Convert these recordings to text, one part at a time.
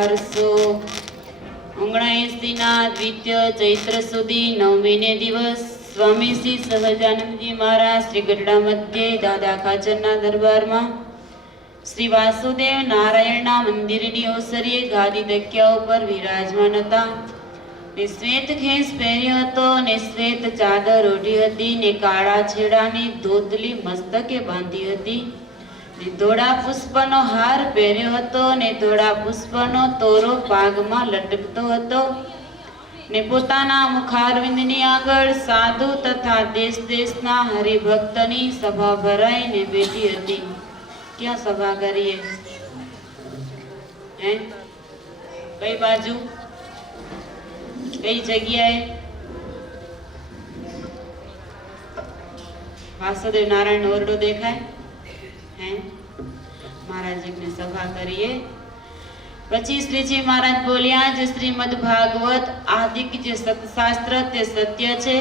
1879 દ્વિતીય ચૈત્ર સુધી 9મે દિવસ સ્વામી શ્રી સહજાનંદજી મહારાજ શ્રી ગઢડા મધ્યે દાદા ખાચરના દરબારમાં શ્રી વાસુદેવ નારાયણના મંદિરની ઓસરીએ ગાદી તકિયા ઉપર વિરાજમાન હતા. ને શ્વેત ખેસ પહેર્યો હતો ને શ્વેત ચાદર ઓઢી હતી ને કાળા છેડાની ધોતલી મસ્તકે બાંધી હતી ને ધોળા પુષ્પનો હાર પહેર્યો હતો ને ધોળા પુષ્પનો તોરો પાગમાં લટકતો હતો ને પોતાના મુખારવિંદની આગળ સાધુ તથા દેશ દેશના હરિભક્તની સભા ભરાઈને બેઠી હતી. ક્યાં સભા કરીએ? હે, કઈ બાજુ, કઈ જગ્યાએ? વાસુદેવ નારાયણ ઓરડો દેખાય? હે, મહારાજને સભા કરીએ. પછી શ્રીજી મહારાજ બોલ્યા, જે શ્રીમદ ભાગવત આદિક જે સત્શાસ્ત્ર તે સત્ય છે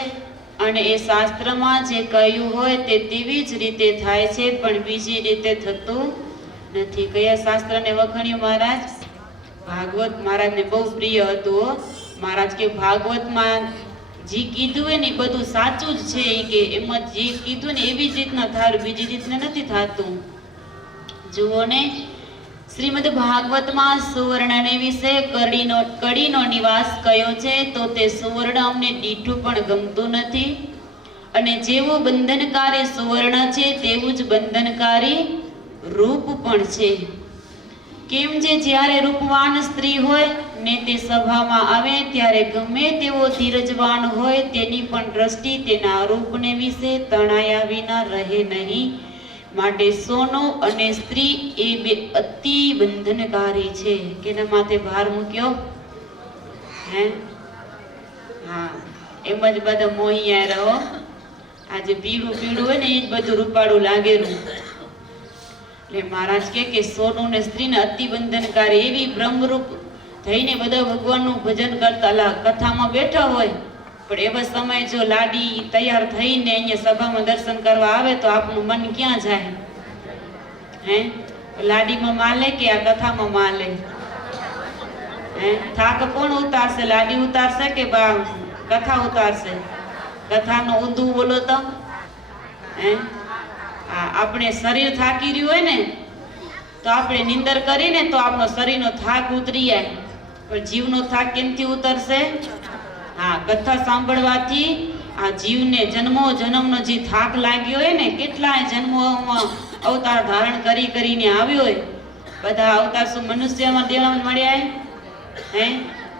અને એ શાસ્ત્રમાં જે કહ્યું હોય તે તેવી જ રીતે થાય છે, પણ બીજી રીતે થતું નથી. કયા શાસ્ત્રને વખાણ્યું મહારાજ? ભાગવત. મહારાજને બહુ પ્રિય હતું. મહારાજ કે ભાગવતમાં જે કીધું હોય ને બધું સાચું જ છે, કે એમાં જે કીધું ને એવી જ રીતના થાય, બીજી રીતના નથી થતું. જુઓ ને, શ્રીમદ ભાગવતમાં સુવર્ણને વિશે કડીનો નિવાસ કયો છે, તો તે સુવર્ણ અમને દીઠું પણ ગમતું નથી. અને જેવું બંધનકારી સુવર્ણ છે તેવું જ બંધનકારી રૂપ પણ છે. કેમ જે જ્યારે રૂપવાન સ્ત્રી હોય ને તે સભામાં આવે ત્યારે ગમે તેવો ધીરજવાન હોય તેની પણ દ્રષ્ટિ તેના રૂપને વિશે તણાયા વિના રહે નહીં. માટે સોનો અને સ્ત્રી એ બે અતિ બંધનકારી છે. કેના માથે ભાર મૂક્યો? હે, હા, એમ જ બધા મોહિયા રહો. આજે પીળું પીળું હોય ને એ જ બધું રૂપાળું લાગેલું. એટલે મહારાજ કે સોનું ને સ્ત્રીને અતિ બંધનકારી એવી બ્રહ્મરૂપ થઈને બધા ભગવાનનું ભજન કરતા કથામાં બેઠા હોય, પણ એવા સમય જો લાડી તૈયાર થઈને અહીંયા સભામાં દર્શન કરવા આવે તો આપનું મન ક્યાં જાય? હે, લાડીમાં માલે કે આ કથામાં માલે? હે, થાક કોણ ઉતારશે? લાડી ઉતારશે કે કથા ઉતારશે? કથાનો ઊંધું બોલો તો. હે, આપણે શરીર થાકી રહ્યું હોય ને તો આપણે નિંદર કરીને તો આપણો શરીરનો થાક ઉતરી જાય, પણ જીવનો થાક કેમથી ઉતરશે? હા, કથા સાંભળવાથી આ જીવને જન્મો જન્મનો જે થાક લાગ્યો હોય ને, કેટલાય જન્મોમાં અવતાર ધારણ કરીને આવ્યો હોય, બધા અવતાર શું મનુષ્યમાં દેવામાં મળ્યા? હે,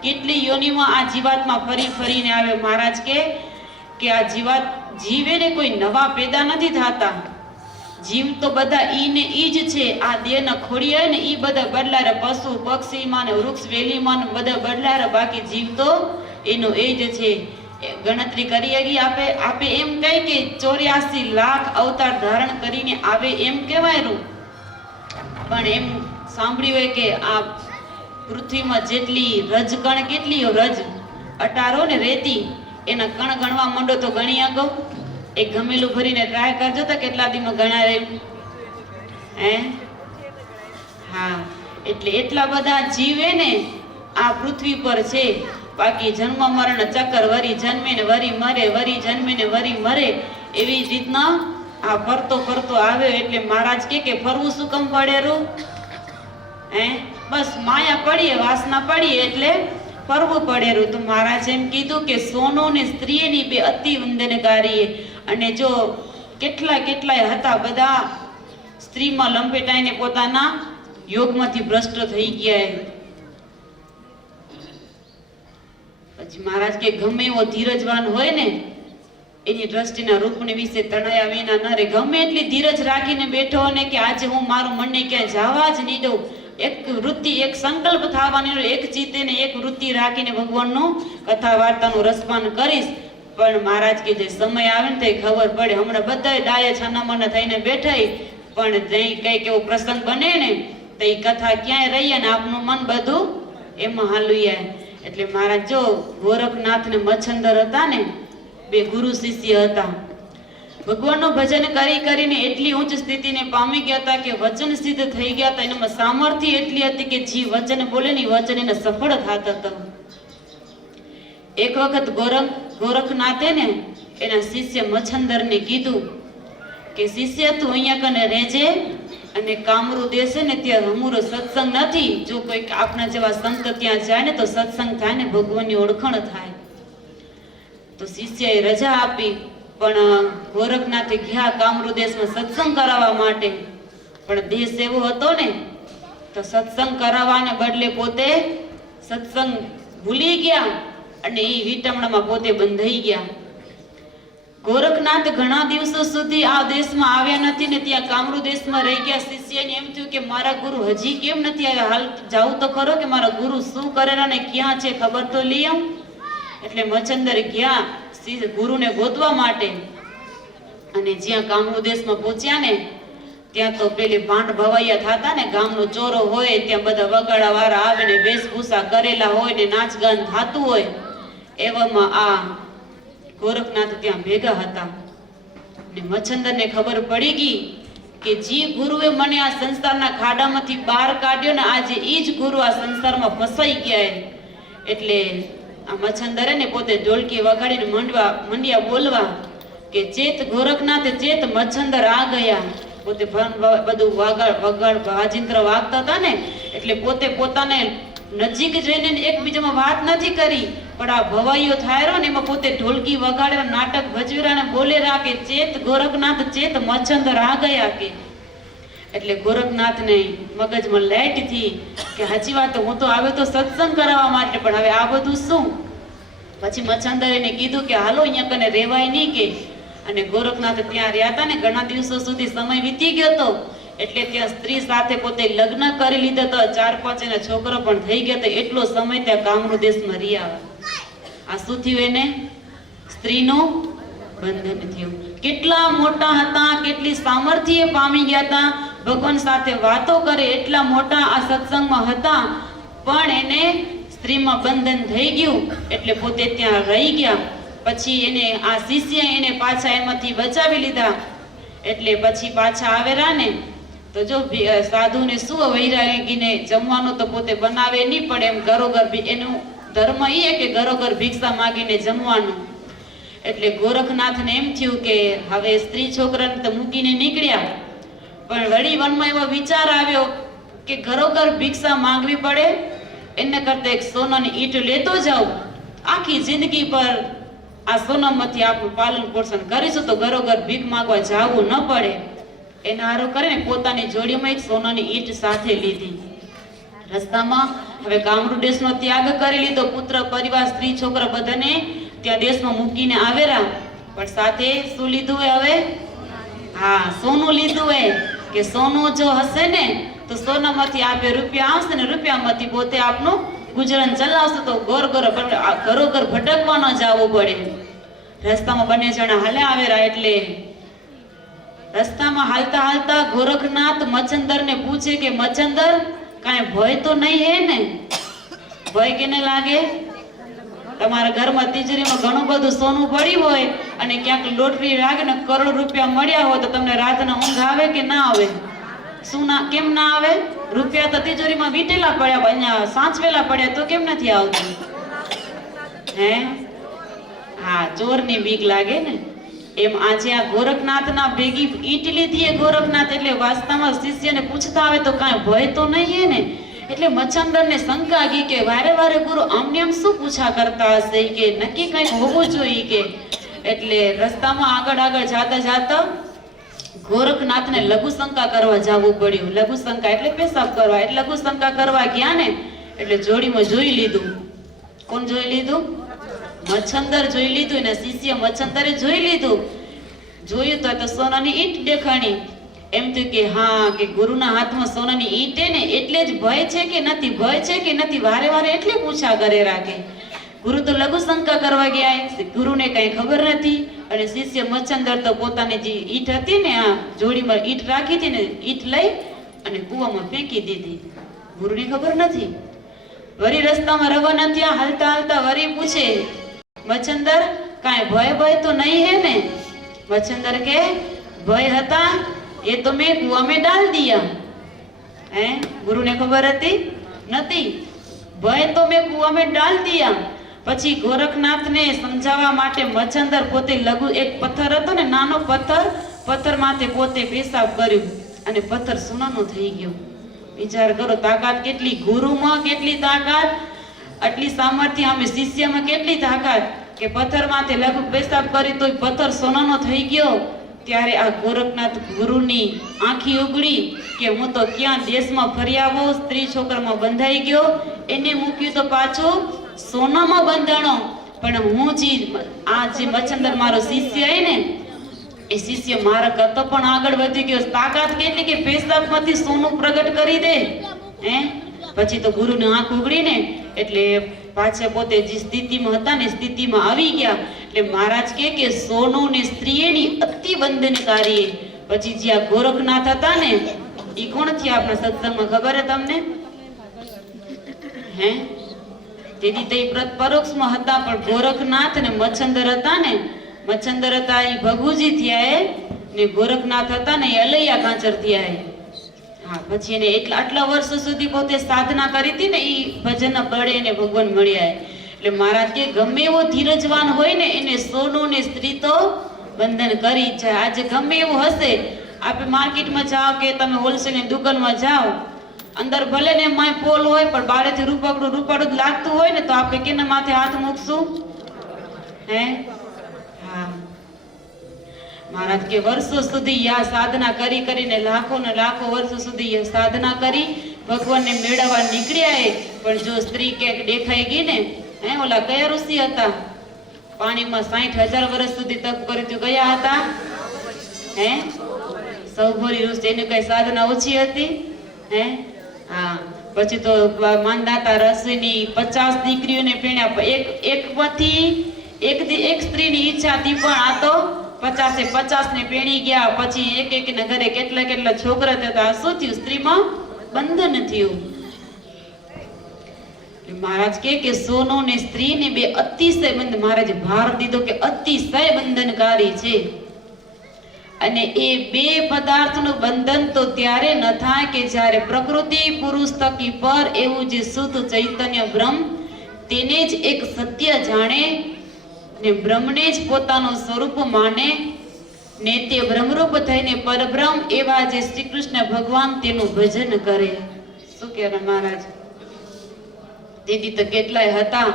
કેટલી યોનિમાં આ જીવાતમાં ફરીને આવે. મહારાજ કે આ જીવાત જીવે ને કોઈ નવા પેદા નથી થતા. જીવ તો બધા ઈ ને ઈ જ છે. આ દેહના ખોડિયા ને ઈ બધા બદલારે, પશુ પક્ષીમાં ને વૃક્ષ વેલીમાં ને બધા બદલારે, બાકી જીવ તો એનો એ જ છે. ગણતરી કરી ગઈ આપે એમ કહે કે 84 લાખ અવતાર ધારણ કરીને આવે એમ કહેવાય. પણ એમ સાંભળ્યું હોય કે આ પૃથ્વીમાં જેટલી રજકણ, કેટલી રજ અટારો ને રેતી, એના કણ ગણવા માંડો તો ગણી આગો. એક ગમેલું ભરીને ટ્રાય કરજો તો કેટલા દીમાં ગણા રહે? હે, હા, એટલે એટલા બધા જીવે ને આ પૃથ્વી પર છે. બાકી જન્મ મરણ ચક્કર, વરી જન્મે ને વરી મરે, વરી જન્મે ને વરી મરે, એવી રીતના આ ફરતો આવ્યો. એટલે મહારાજ કે ફરવું શું કામ પડેરું? હે, બસ માયા પડીએ, વાસના પડીએ એટલે ફરવું પડેરું. તો મહારાજ એમ કીધું કે સોનો ને સ્ત્રીની બે અતિ બંધનકારી. અને જો કેટલાય હતા બધા સ્ત્રીમાં લંપેટાઈને પોતાના યોગમાંથી ભ્રષ્ટ થઈ ગયા. પછી મહારાજ કે ગમે એવો ધીરજવાન હોય ને એની દ્રષ્ટિના રૂપને વિશે તણાયા વિના ન રહે. ગમે એટલી ધીરજ રાખીને બેઠો ને કે આજે હું મારું મનને ક્યાંય જવા જ નહીં દઉં, એક વૃત્તિ, એક સંકલ્પ થવાની, એક ચિત્તે ને એક વૃત્તિ રાખીને ભગવાનનું કથા વાર્તાનું રસપાન કરીશ. પણ મહારાજ કે જે સમય આવે ને તો ખબર પડે. હમણાં બધા ડાયા છાનામાના થઈને બેઠા, પણ કઈક એવો પ્રસંગ બને ને તો એ કથા ક્યાંય રહી ને આપનું મન બધું એમાં હાલું જાય. એટલે મહારાજ જો ગોરખનાથ ને મચ્છંદર હતા ને, બે ગુરુ શિષ્ય હતા. ભગવાનનું ભજન કરી કરીને એટલી ઉચ્ચ સ્થિતિને પામી ગયા હતા કે વચન સિદ્ધ થઈ ગયા હતા. એનામાં સામર્થ્ય એટલી હતી કે જે વચન બોલે ને વચન એને સફળ થાત હતો. એક વખત ગોરખનાથે ને એના શિષ્ય મચ્છંદરને કીધું કે શિષ્ય તું અહીંયા કને રહેજે અને કામરૂ દેશે ને ત્યાં હમુરો સત્સંગ નથી. જો કોઈ આપણા જેવા સંત ત્યાં જાય ને તો સત્સંગ થાય ને ભગવાનની ઓળખાણ થાય. તો શિષ્યએ રજા આપી. પણ ગોરખનાથે ગયા કામરૂ દેશમાં સત્સંગ કરાવવા માટે. પણ દેશ એવો હતો ને તો સત્સંગ કરાવવાને બદલે પોતે સત્સંગ ભૂલી ગયા અને એ વિટમણામાં પોતે બંધાઈ ગયા. ગોરખનાથ ઘણા દિવસો સુધી આ દેશમાં આવ્યા નથી ને ત્યાં કામરૂ દેશમાં રહી ગયા. શિષ્યને એમ થયું કે મારા ગુરુ હજી કેમ નથી આવ્યા, હાલ જાવું તો ખરો કે મારા ગુરુ શું કરેલા ને ક્યાં છે ખબર તો લઈ આવું. એટલે મચ્છંદર ગયા ગુરુને ગોતવા માટે. અને જ્યાં કામરૂ દેશમાં પહોંચ્યા ને ત્યાં તો પેલી ભાંડ ભવાઈયા થતા ને, ગામનો ચોરો હોય ત્યાં બધા વગાડા વાળા આવે ને વેશભૂષા કરેલા હોય ને નાચગાન થતું હોય. એવામાં આ ગોરખનાથ ત્યાં ભેગા હતા. ને મચ્છંદરને ખબર પડી ગઈ કે જે ગુરુએ મને આ સંસારના ખાડામાંથી બહાર કાઢ્યો ને આજે ઈ જ ગુરુ આ સંસારમાં ફસાઈ ગયા. એટલે આ મચ્છંદરે ને પોતે ઢોલકી વગાડીને મંડ્યા બોલવા કે ચેત ગોરખનાથ ચેત મચ્છંદર આ ગયા. પોતે બધું વગાડ વાજિંત્ર વાગતા હતા ને એટલે પોતે પોતાને નજીક જઈને એકબીજામાં વાત નથી કરી. પણ આ ભવાઈઓ થાય ને એમાં પોતે ઢોલકી વગાડે નાટક ભજવેરા ને બોલે રાખે ચેત ગોરખનાથ ચેત મચ્છંદર આ ગયા કે. એટલે ગોરખનાથને મગજમાં લાઈટ થી કે સાચી વાત હું તો આવ્યો તો સત્સંગ કરાવવા માટે, પણ હવે આ બધું શું. પછી મચ્છંદર એને કીધું કે હાલો અહીંયા કને રેવાય નહીં કે. અને ગોરખનાથ ત્યાં રહ્યા હતા ને ઘણા દિવસો સુધી સમય વીતી ગયો હતો. એટલે ત્યાં સ્ત્રી સાથે પોતે લગ્ન કરી લીધા હતા. 4-5 એના છોકરો પણ થઈ ગયા હતા. એટલો સમય ત્યાં કામરૂ દેશમાં રહ્યા. આ શું થયું એને? સ્ત્રીનું બંધન થયું. કેટલા મોટા હતા, કેટલી સામર્થ્ય પામી ગયા હતા, ભગવાન સાથે વાતો કરે એટલા મોટા આ સત્સંગમાં હતા. પણ એને સ્ત્રીમાં બંધન થઈ ગયું એટલે પોતે ત્યાં રહી ગયા. પછી એને આ શિષ્ય એને પાછા એમાંથી બચાવી લીધા. એટલે પછી પાછા આવેલા ને તો જો સાધુને શું વૈરાગીને જમવાનું તો પોતે બનાવે નહીં, પણ એમ ઘરોઘર એનું ધર્મ એ કે ઘરોઘર ભિક્ષા માગીને જમવાનું. એટલે ગોરખનાથને એમ થયું કે હવે સ્ત્રી છોકરાને તો મૂકીને નીકળ્યા, પણ વળી મનમાં એવો વિચાર આવ્યો કે ઘરોઘર ભિક્ષા માંગવી પડે એને કરતા એક સોનાની ઈંટ લેતો જાઉં. આખી જિંદગી પર આ સોનામાંથી આપણું પાલન પોષણ કરીશું તો ઘરોઘર ભીખ માંગવા જવું ન પડે. એના હારો કરીને પોતાની જોડીમાં એક સોનાની ઈંટ સાથે લીધી. રસ્તામાં હવે કામરૂ દેશનો ત્યાગ કરી લીધો. પુત્ર પરિવાર સ્ત્રી છોકરા બધાને ત્યાં દેશમાં મૂકીને આવેલા. પણ સાથે શું લીધું હવે? હા, સોનું લીધું કે સોનું જો હશે ને તો સોનામાંથી આપે રૂપિયા આવશે ને રૂપિયામાંથી પોતે આપનું ગુજરાન ચલાવશે. તો ઘરોઘર ભટકવા ન જવું પડે. રસ્તામાં બંને જણા હાલે આવેલા. એટલે રસ્તામાં હાલતા હાલતા ગોરખનાથ મચ્છંદરને પૂછે કે મચ્છંદર કાંઈ ભય તો નહીં હે ને? ભય કેને લાગે? તમારા ઘરમાં તિજોરીમાં ઘણું બધું સોનું પડ્યું હોય અને ક્યાંક લોટરી લાગે ને કરોડ રૂપિયા મળ્યા હોય તો તમને રાતના ઊંઘ આવે કે ના આવે? શું ના કેમ ના આવે? રૂપિયા તો તિજોરીમાં વીટેલા પડ્યા, અહીંયા સાચવેલા પડ્યા તો કેમ નથી આવતું? હે? હા, ચોરની બીક લાગે ને. એમ આજે આ ગોરખનાથના ભેગી ઈંટ લીધી એ ગોરખનાથ. એટલે વાસ્તવમાં શિષ્યને પૂછતા આવે તો કાંઈ ભય તો નહીં હે ને? એટલે મચ્છંદરને શંકા ગઈ કે વારે વારે ગુરુ આમને આમ શું પૂછા કરતા હશે કે નક્કી કંઈક હોવું જોઈએ કે. એટલે રસ્તામાં આગળ જાતા જાતા ગોરખનાથને લઘુશંકા કરવા જવું પડ્યું. લઘુશંકા એટલે પેશાબ કરવા. એટલે લઘુશંકા કરવા ગયા ને એટલે જોડીમાં જોઈ લીધું. કોણ જોઈ લીધું? મચ્છંદર જોઈ લીધું ને શિષ્ય મચ્છંદરે જોઈ લીધું. જોયું તો સોનાની ઈંટ દેખાણી. એમ થયું કે હા કે ગુરુના હાથમાં સોનાની ઈંટ ને એટલે જ ભય છે કે નથી? ભય છે કે નથી? વારે વારે એટલે પૂછા કરે રાખે. ગુરુ તો લઘુશંકા કરવા ગયા, ગુરુને કઈ ખબર નથી. અને શિષ્ય મચ્છંદર તો પોતાની જે ઈંટ હતી ને આ જોડીમાં ઈંટ રાખી હતી ને ઈંટ લઈ અને કૂવામાં ફેંકી દીધી. ગુરુને ખબર નથી. વળી રસ્તામાં રવાના થયા. હાલતા હાલતા વળી પૂછે મચ્છંદર કાંઈ ભય તો નહીં હે ને? मच्छंदर के भय हता ये तो मैं कुआं में डाल दिया। हैं गुरु ने खबर हती नती भय तो मैं कुआं में डाल दिया। પછી ગોરખનાથને સમજાવવા માટે મચ્છંદર પોતે લઘુ એક પથ્થર હતો ને નાનો પથ્થર માથે પોતે પેશાબ કર્યું અને પથ્થર સોનાનો થઈ ગયો। વિચાર કરો તાકાત કેટલી, ગુરુમાં કેટલી તાકાત, આટલી સામર્થ્ય અમે શિષ્યમાં કેટલી તાકાત કે પથ્થર માથે લઘુ પેશાબ કરી તોય પથ્થર સોનાનો થઈ ગયો। ત્યારે આ ગોરખનાથ ગુરુની આંખી ઉગડી કે હું તો ક્યાં દેશમાં ફરી આવો, સ્ત્રી છોકરામાં બંધાઈ ગયો, એને મૂક્યું તો પાછું સોનામાં બંધાણો। પણ હું જે મચ્છંદર મારો શિષ્ય હે ને એ શિષ્ય મારા કરતો પણ આગળ વધી ગયો। તાકાત કેટલી કે પેશાબમાંથી સોનું પ્રગટ કરી દે। હે પછી તો ગુરુની આંખ ઉગડી ને એટલે પાછા પોતે જે સ્થિતિમાં હતા ને સ્થિતિમાં આવી ગયા। એટલે મહારાજ કે સોનું ને સ્ત્રીની અતિ બંધનકારી। પછી જે આ ગોરખનાથ હતા ને એ કોણ થયા આપણા સત્સંગમાં ખબર હે તમને? હે તેથી તે પરોક્ષમાં હતા પણ ગોરખનાથ ને મચ્છંદર હતા ને, મચ્છંદર હતા એ ભગુજી થયા ને ગોરખનાથ હતા ને એ અલૈયા કાંચર થયા। હા પછી એને આટલા વર્ષો સુધી પોતે સાધના કરી હતી ને એ ભજન બળે ને ભગવાન મળ્યા। એટલે મહારાજ કે ગમે એવો ધીરજવાન હોય ને એને સોનું ને સ્ત્રી તો બંધન કરી જાય। આજે ગમે એવું હશે, આપણે માર્કેટમાં જાઓ કે તમે હોલસેલની દુકાનમાં જાઓ, અંદર ભલે ને માય પોલ હોય પણ બારેથી રૂપાડું લાગતું હોય ને તો આપણે કેના માથે હાથ મૂકશું? હે હા મહારાજ કે વર્ષો સુધી આ સાધના કરીને લાખો ને લાખો વર્ષો સુધી સાધના કરી ભગવાનને મેળવવા નીકળ્યા। પણ જો સ્ત્રી ક્યાંક દેખાઈ ગઈ ને, હે ઓલા કયા ઋષિ હતા પાણીમાં 60,000 વર્ષ સુધી તપ કર્યું તો ગયા હતા? હે સૌભરી ઋષિ, એની કઈ સાધના ઓછી હતી? હે હા પછી તો માનદાતા ઋષિની 50 દીકરીઓને પરણ્યા। એક સ્ત્રીની ઈચ્છા હતી પણ આ તો 50 ને પરણી ગયા। પછી એક ના ઘરે કેટલા છોકરા થતા। શું થયું? સ્ત્રીમાં બંધન થયું। મહારાજ કે સોનો ને સ્ત્રી ને બે અતિશય બંધ, મહારાજે ભાર દીધો કે અતિશય બંધનકારી છે। અને એ બે પદાર્થનું બંધન તો ત્યારે ન થાય કે જ્યારે પ્રકૃતિ પુરુષ થકી પર એવું જે શુદ્ધ ચૈતન્ય બ્રહ્મ તેને જ એક સત્ય જાણે ને બ્રહ્મને જ પોતાનું સ્વરૂપ માને ને તે બ્રહ્મરૂપ થઈને પરબ્રહ્મ એવા જે શ્રી કૃષ્ણ ભગવાન તેનું ભજન કરે। શું કહેવાય મહારાજ? તેથી તો કેટલાય હતા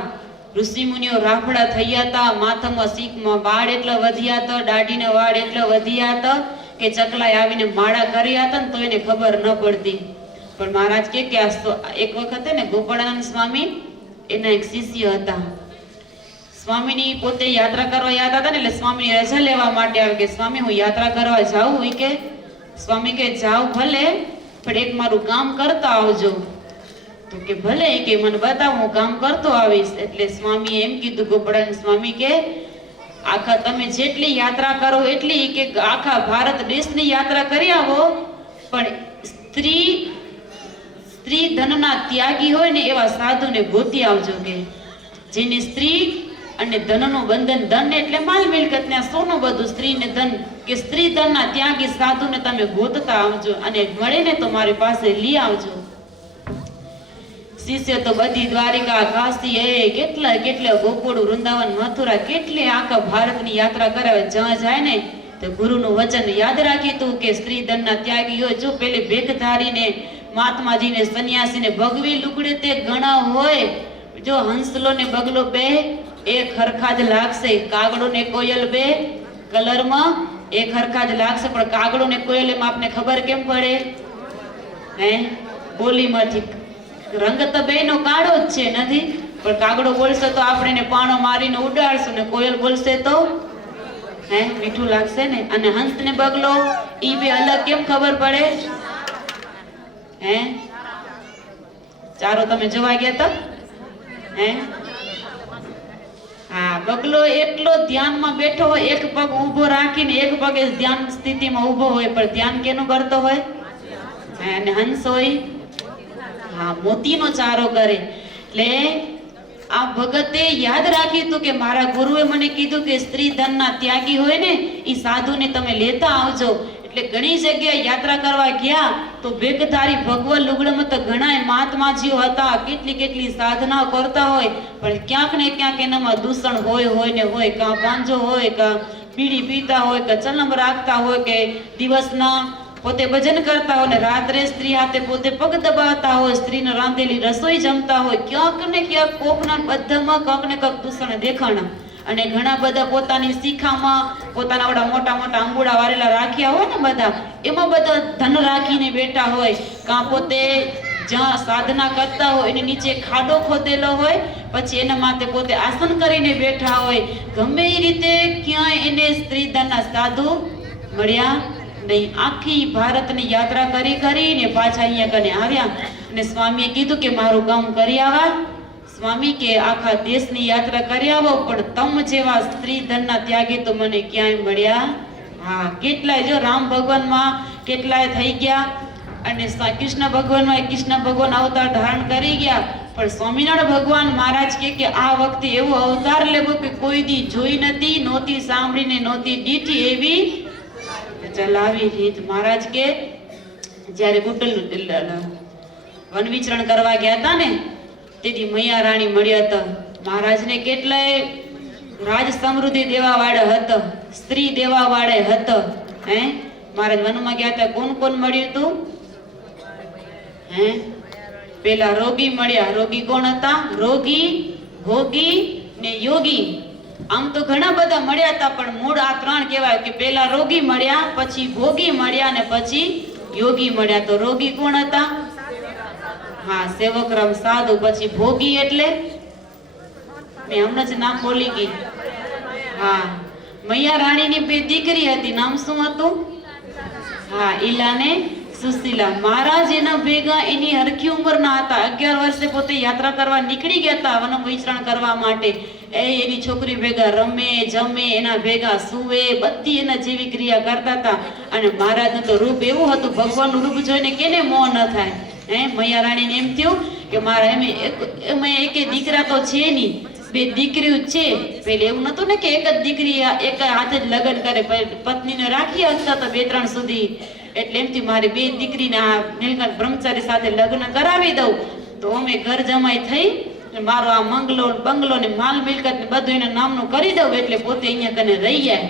ઋષિ મુનિઓ રાફડા થયા હતા, માથામાં શીખમાં વાળ એટલા વધ્યા હતા, દાઢીના વાળ એટલા વધ્યા હતા કે ચકલાએ આવીને માળા કર્યા હતા ને તો એને ખબર ન પડતી। પણ મહારાજ કે એક વખત ને ગોપાળાનંદ સ્વામી એના એક શિષ્ય હતા। સ્વામીની પોતે યાત્રા કરવા યાદ હતા ને એટલે સ્વામી રજા લેવા માટે આવે કે સ્વામી હું યાત્રા કરવા જાઉં? કે સ્વામી કે જાવ ભલે પણ એક મારું કામ કરતા આવજો। તો કે ભલે કે મને બતાવો, હું કામ કરતો આવીશ। એટલે સ્વામી એમ કીધું ગોપાળાનંદ સ્વામી કે આખા તમે જેટલી યાત્રા કરો એટલી કે આખા ભારત દેશની યાત્રા કરી આવો પણ સ્ત્રી ધનના ત્યાગી હોય ને એવા સાધુને ગોતી આવજો કે જેની સ્ત્રી અને ધનનું બંધન, ધન એટલે માલ મિલકત ને સોનું બધું, સ્ત્રી ને ધન કે સ્ત્રી ધનના ત્યાગી સાધુને તમે ગોતતા આવજો અને મળે ને તો મારી પાસે લઈ આવજો। શિષ્ય તો બધી દ્વારિકા, કાશી, કેટલા ગોકુળ, વૃંદાવન, મથુરા કેટલી આખા ભારતની યાત્રા કરાવે। જ્યાં જાય ને તો ગુરુનું વચન યાદ રાખીતું કે સ્ત્રી ધનના ત્યાગી હોય, જો પેલી ભેખધારીને, મહાત્માજીને, સંન્યાસીને ભગવી લુગડે તે ગણા હોય, જો હંસલો ને બગલો બે એક હરખા જ લાગશે, કાગડો ને કોયલ બે કલરમાં એક હરખા જ લાગશે, પણ કાગડો ને કોયલ એમાં આપને ખબર કેમ પડે? હે બોલીમાંથી રંગ તો બેનો કાળો જ છે નથી, પણ કાગડો બોલશે તો આપણે એને પાણો મારીને ઉડાડશું ને કોયલ બોલશે તો હે મીઠું લાગશે ને। અને હંસ ને બગલો ઈ બે અલગ કેમ ખબર પડે? હે ચારો તમે જોવા ગયા તા? હે હા બગલો એટલો ધ્યાનમાં બેઠો હોય, એક પગ ઊભો રાખીને એક પગે ધ્યાન સ્થિતિમાં ઊભો હોય, પણ ધ્યાન કેનું કરતો હોય? અને હંસ હોય હા મોતીનો ચારો કરે। એટલે આ ભગતે યાદ રાખ્યું હતું કે મારા ગુરુએ મને કીધું કે સ્ત્રી ધનના ત્યાગી હોય ને એ સાધુને તમે લેતા આવજો. એટલે ઘણી જગ્યાએ યાત્રા કરવા ગયા તો ભેગધારી ભગવત લુગડામાં તો ઘણા મહાત્માજીઓ હતા, કેટલી સાધનાઓ કરતા હોય, પણ ક્યાંક ને ક્યાંક એનામાં દૂષણ હોય ને હોય, કાં પાંજો હોય, કાં બીડી પીતા હોય, કે ચલમ રાખતા હોય, કે દિવસના પોતે ભજન કરતા હોય ને રાત્રે સ્ત્રી હાથે પોતે પગ દબાવતા હોય, સ્ત્રીને રાંધેલી રસોઈ જમતા હોય, ક્યાંક ને ક્યાંક કોકના બધામાં કાંક ને કાંક દૂષણ દેખાણા. અને ઘણા બધા પોતાની શીખામાં પોતાના વડા મોટા આંબુડા વારેલા રાખ્યા હોય ને બધા, એમાં બધા ધન રાખીને બેઠા હોય, કાં પોતે જ્યાં સાધના કરતા હોય એની નીચે ખાડો ખોદેલો હોય, પછી એના માથે પોતે આસન કરીને બેઠા હોય. ગમે એ રીતે ક્યાંય એને સ્ત્રી ધનના સાધુ મળ્યા નહીં. આખી ભારતની યાત્રા કરીને પાછા અહીંયા કને આવ્યા અને સ્વામીએ કીધું કે મારું કામ કરી આવા. સ્વામી કે આખા દેશની યાત્રા કરી આવો, પણ તમ જેવા સ્ત્રી ધનના ત્યાગી તો મને ક્યાંય મળ્યા. હા, કેટલાય જો રામ ભગવાનમાં કેટલાય થઈ ગયા અને કૃષ્ણ ભગવાનમાં કૃષ્ણ ભગવાન અવતાર ધારણ કરી ગયા, પણ સ્વામિનારાયણ ભગવાન મહારાજ કે આ વખતે એવો અવતાર લેવો કે કોઈ દી જોઈ નથી, નહોતી સાંભળીને નહોતી દીઠી એવી ચલાવી રીત. મહારાજ કે જ્યારે ગુટલ વન વિચરણ કરવા ગયા હતા ને તેથી મૈયા રાણી મળ્યા હતા. મહારાજને કેટલાય રાજ સમૃદ્ધિ દેવા વાળા હતા, સ્ત્રી દેવા વાળા હતા. હે મહારાજ વનમાં ગયા હતા, કોણ મળ્યું તું? હે પેલા રોગી મળ્યા. રોગી કોણ હતા? રોગી, ભોગી ને યોગી. આમ તો ઘણા બધા મળ્યા હતા, પણ મૂળ આ ત્રણ કહેવાય કે પેલા રોગી મળ્યા, પછી ભોગી મળ્યા અને પછી યોગી મળ્યા. તો રોગી કોણ હતા? હા, સેવકરામ સાધુ. પછી ભોગી એટલે મેં હમણાં જ નામ બોલી ગઈ. હા, મૈયા રાણીની બે દીકરી હતી, નામ શું હતું? હા, ઈલાને સુશીલા. મહારાજ એના ભેગા એની હરખી ઉંમરના હતા. 11 વર્ષે પોતે યાત્રા કરવા નીકળી ગયા હતા વન વિચરણ કરવા માટે. એની છોકરી ભેગા રમે, જમે, એના ભેગા સુવે, બધી એના જેવી ક્રિયા કરતા હતા. અને મહારાજનું તો રૂપ એવું હતું, ભગવાનનું રૂપ જોઈને કેને મોહ ન થાય. મૈયા રાણીને એમ થયું કે મારા એમે એક દીકરા તો છે નહીં, બે દીકરીઓ છે. પેલે એવું નતું ને કે એક જ દીકરી એક હાથે જ લગ્ન કરે, પત્નીને રાખી હતા તો 2-3 સુધી. એટલે એમથી મારી બે દીકરીને આ નીલકંઠ બ્રહ્મચારી સાથે લગ્ન કરાવી દઉં તો અમે ઘર જમાઈ થઈ મારો આ મંગલો બંગલો ને માલ મિલકત ને બધું એના નામનું કરી દઉં. એટલે પોતે અહીંયા કને રહી જાય.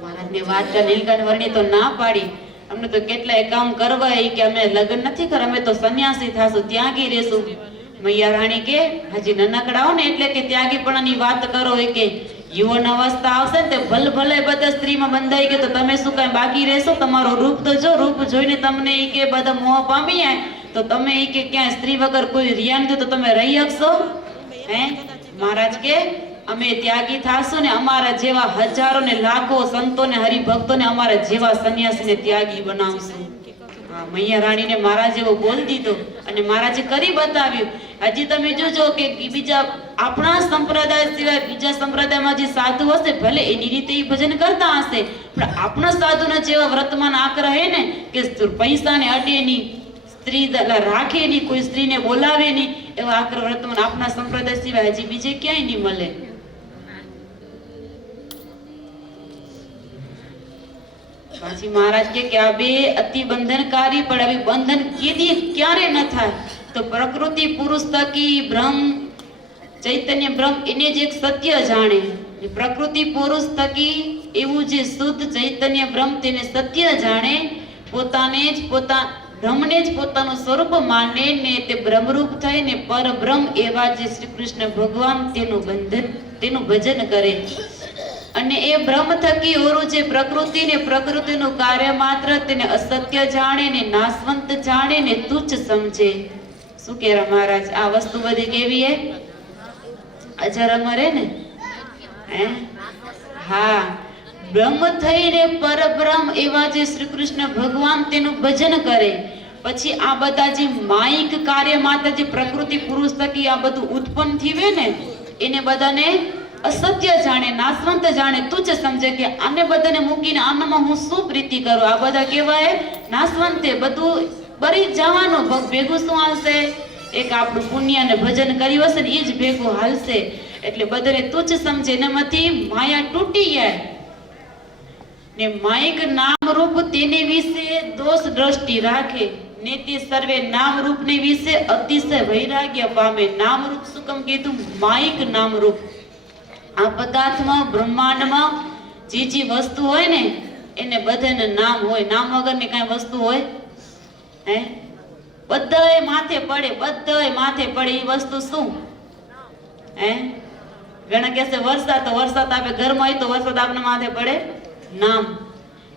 મહારાજને વાત કરી નીલકંઠ વર્ણી તો ના પાડી. અમને તો કેટલાય કામ કરવા કે અમે લગ્ન નથી કર, અમે તો સંન્યાસી થાશું, ત્યાગી રહેશું. મૈયા રાણી કે હજી નાનકડા હો ને એટલે કે ત્યાગીપણાની વાત કરો. કે યુવાન અવસ્થા આવશે ને ભલે બધા સ્ત્રીમાં બંધાઈ ગયો તો તમે શું કઈ બાકી રહેશો? તમારો રૂપ તો જો, રૂપ જોઈને તમને કે બધા મોહ પામી જાય તો તમે કે ક્યાંય સ્ત્રી વગર કોઈ રિયા નથી તો તમે રહી શકશો? હે મહારાજ કે અમે ત્યાગી થાશું ને અમારા જેવા હજારો ને લાખો સંતો ને હરિભક્તો ને અમારા જેવા સંન્યાસીને ત્યાગી બનાવશું. મૈયા રાણીને મહારાજ એવો બોલ દીધો અને મહારાજે કરી બતાવ્યું. હજી તમે જોજો કે બીજા આપણા સંપ્રદાય સિવાય બીજા સંપ્રદાયમાં જે સાધુ હશે ભલે એની રીતે એ ભજન કરતા હશે, પણ આપણા સાધુના જેવા વર્તમાન આગ્રહ હે ને કે પૈસાને અડે નહીં, સ્ત્રી રાખે નહીં, કોઈ સ્ત્રીને બોલાવે નહીં, એવા આગ્રહ વર્તમાન આપણા સંપ્રદાય સિવાય હજી બીજે ક્યાંય નહીં મળે. પછી મહારાજ કે આ બે અતિ બંધનકારી, પણ આવી બંધન કીધી ક્યારે ન થાય તો પ્રકૃતિ પુરુષ થકી બ્રહ્મ ચૈતન્ય બ્રહ્મ એને જ એક સત્ય જાણે. પ્રકૃતિ પુરુષ થકી એવું જે શુદ્ધ ચૈતન્ય બ્રહ્મ તેને સત્ય જાણે, પોતાને જ બ્રહ્મને જ પોતાનું સ્વરૂપ માને ને તે બ્રહ્મરૂપ થઈને પર બ્રહ્મ એવા જે શ્રી કૃષ્ણ ભગવાન તેનું ભજન કરે. અને એ બ્રહ્મ થકી ઓરું જે પ્રકૃતિ ને પ્રકૃતિનું કાર્ય માત્ર તેને અસત્ય જાણે ને નાશવંત જાણે ને તુચ્છ સમજે. શું કહેવા મહારાજ? આ વસ્તુ બધી કેવી હે? અજર અમર હે ને? હા, બ્રહ્મ થઈને પરબ્રહ્મ એવા જે શ્રી કૃષ્ણ ભગવાન તેનું ભજન કરે. પછી આ બધા જે માયિક કાર્ય માત્ર જે પ્રકૃતિ પુરુષ થકી આ બધું ઉત્પન્ન થયું ને એને બધાને અસત્ય જાણે, નાશવંત જાણે, તુચ્છ સમજે કે આને બધાને મૂકીને આનામાં હું શું પ્રીતિ કરું? આ બધા કેવાય નાશવંત, બધું બરી જવાનું, ભેગું શું આવશે? એક આપણું પુણ્ય અને ભજન કર્યું હશે ને એ જ ભેગું હાલશે. એટલે બધાને તુચ્છ સમજે એનામાંથી માયા તૂટી જાય ને માયિક નામ રૂપ તેને વિશે દોષ દ્રષ્ટિ રાખે ને તે સર્વે નામ રૂપને વિશે અતિશય વૈરાગ્ય પામે. નામ રૂપ શું કેમ કીધું? માયિક નામ રૂપ. આ પદાર્થમાં બ્રહ્માંડમાં જે વસ્તુ હોય ને એને બધાને નામ હોય. નામ વગરની કઈ વસ્તુ હોય? હે, બધાય માથે પડે, બધાય માથે પડે. એ વસ્તુ શું? હે, ઘણા કહેશે વરસાદ, તો વરસાદ આપે ઘરમાં હોય તો વરસાદ આપને માથે પડે? નામ.